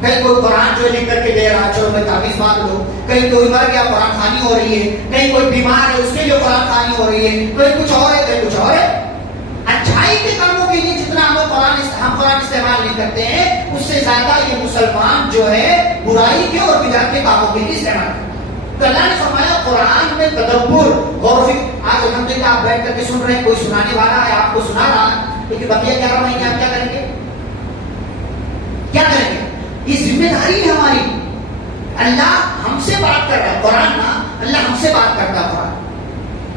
کہیں کوئی قرآن جو لکھ کر کے دے رہا، چلو میں تعویذ مانگ لو. کہیں کوئی مر گیا قرآن خوانی ہو رہی ہے. کہیں کوئی بیمار ہے اس کے لیے قرآن خوانی ہو رہی ہے. کہیں کچھ اور ہے، کہیں کچھ اور ہے. اچھائی کے کاموں کے لیے جتنا ہم قرآن استعمال نہیں کرتے ہیں، اس سے زیادہ یہ مسلمان جو ہے برائی کے اور بدعت کے کاموں کے لیے استعمال کرتے ہیں. تو اللہ نے فرمایا قرآن میں تدبر، غور و فکر. آج الحمدللہ آپ بیٹھ کر کے سن رہے ہیں، کوئی سنانے والا ہے آپ کو سنا رہا ہے، لیکن بقیہ 11 مہینے آپ کیا کریں گے؟ کیا کریں گے؟ یہ ذمہ داری ہے ہماری. اللہ ہم سے بات کر رہا ہے. قرآن نا اللہ ہم سے بات کرتا ہے. قرآن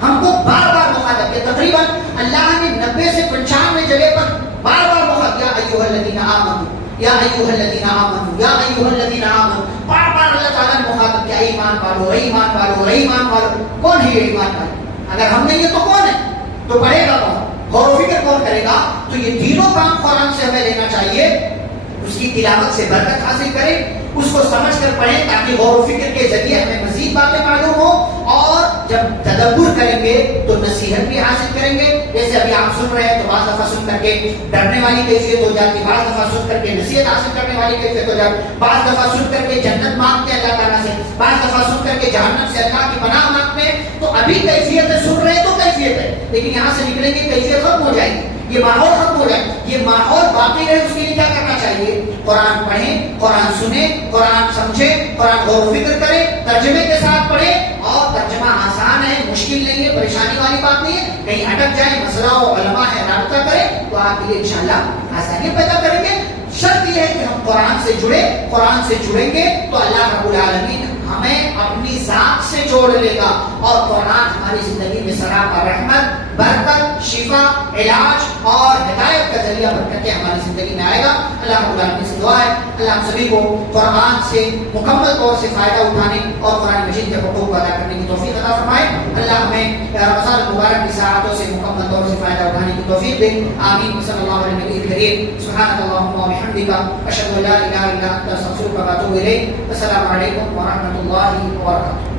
ہم کو بار بار مخاطب کیا. تقریباً اللہ نے 90 سے 95 جگہ پر بار بار مخاطب کیا ایھا الذین آمنوا یا ایھا الذین آمنوا یا ایھا الذین آمنوا. بار بار اللہ تعالیٰ نے مخاطب کیا ایمان والو، ایمان والو، ایمان والو. کون ہے یہ ایمان والو؟ اگر ہم نہیں ہے تو کون ہے؟ تو پڑھے گا کون؟ غور و فکر کون کرے گا؟ تو یہ تینوں کام قرآن سے ہمیں لینا چاہیے. اس کی تلاوت سے برکت حاصل کریں، اس کو سمجھ کر پڑھیں تاکہ غور و فکر کے ذریعے ہمیں مزید باتیں معلوم ہو. اور جب تدبر کریں گے تو نصیحت بھی حاصل کریں گے. جیسے ابھی آپ سن رہے ہیں تو بعض دفعہ سن کر کے ڈرنے والی کیفیت ہو جاتی، بعض دفعہ سن کر کے نصیحت حاصل کرنے والی کیفیت ہو جاتی، بعض دفعہ سن کر کے جنت مانگتے ہیں اللہ تعالیٰ سے، بعض دفعہ سن کر کے جہنم سے اللہ کی پناہ مانگتے ہیں. تو ابھی کیفیت ہے، سن رہے ہیں تو کیفیت ہے، لیکن یہاں سے نکلیں گے کیفیت ختم ہو جائے گی. یہ ماحول ختم ہو جائے. یہ ماحول باقی رہے اس کے لیے کیا کرنا چاہیے؟ قرآن پڑھیں، قرآن سنیں، قرآن سمجھیں، قرآن غور و فکر کریں، ترجمے کے ساتھ پڑھیں. اور ترجمہ آسان ہے، مشکل نہیں ہے، پریشانی والی بات نہیں ہے. کہیں اٹک جائیں، مسئلہ ہو، علماء ہے، رابطہ کریں تو آپ کے لیے انشاءاللہ آسانی پیدا کریں گے. شرط یہ ہے کہ ہم قرآن سے جڑے. قرآن سے جڑیں گے تو اللہ رب العالمین ہمیں اپنی ذات سے جوڑ لے گا اور قرآن ہماری زندگی میں سراپا رحمت، برکت، شفا، علاج اور ہدایت کا ذریعہ بن کر کے ہماری زندگی میں آئے گا۔ اللہ رب العالمین سے دعا ہے اللہ ہم سبھی کو قرآن سے مکمل طور سے فائدہ اٹھانے اور قرآن مجید کے حقوق کو ادا کرنے کی توفیق عطا فرمائے۔ اللہ ہمیں رمضان المبارک کی ساعتوں سے مکمل طور سے فائدہ اٹھانے کی توفیق دے، آمین۔ صلی اللہ علیہ نبی کریم، سبحانک اللہم وبحمدک، اشہد ان لا الہ الا انت، استغفرک واتوب الیک۔ السلام علیکم ورحمۃ اللہ وبرکاتہ۔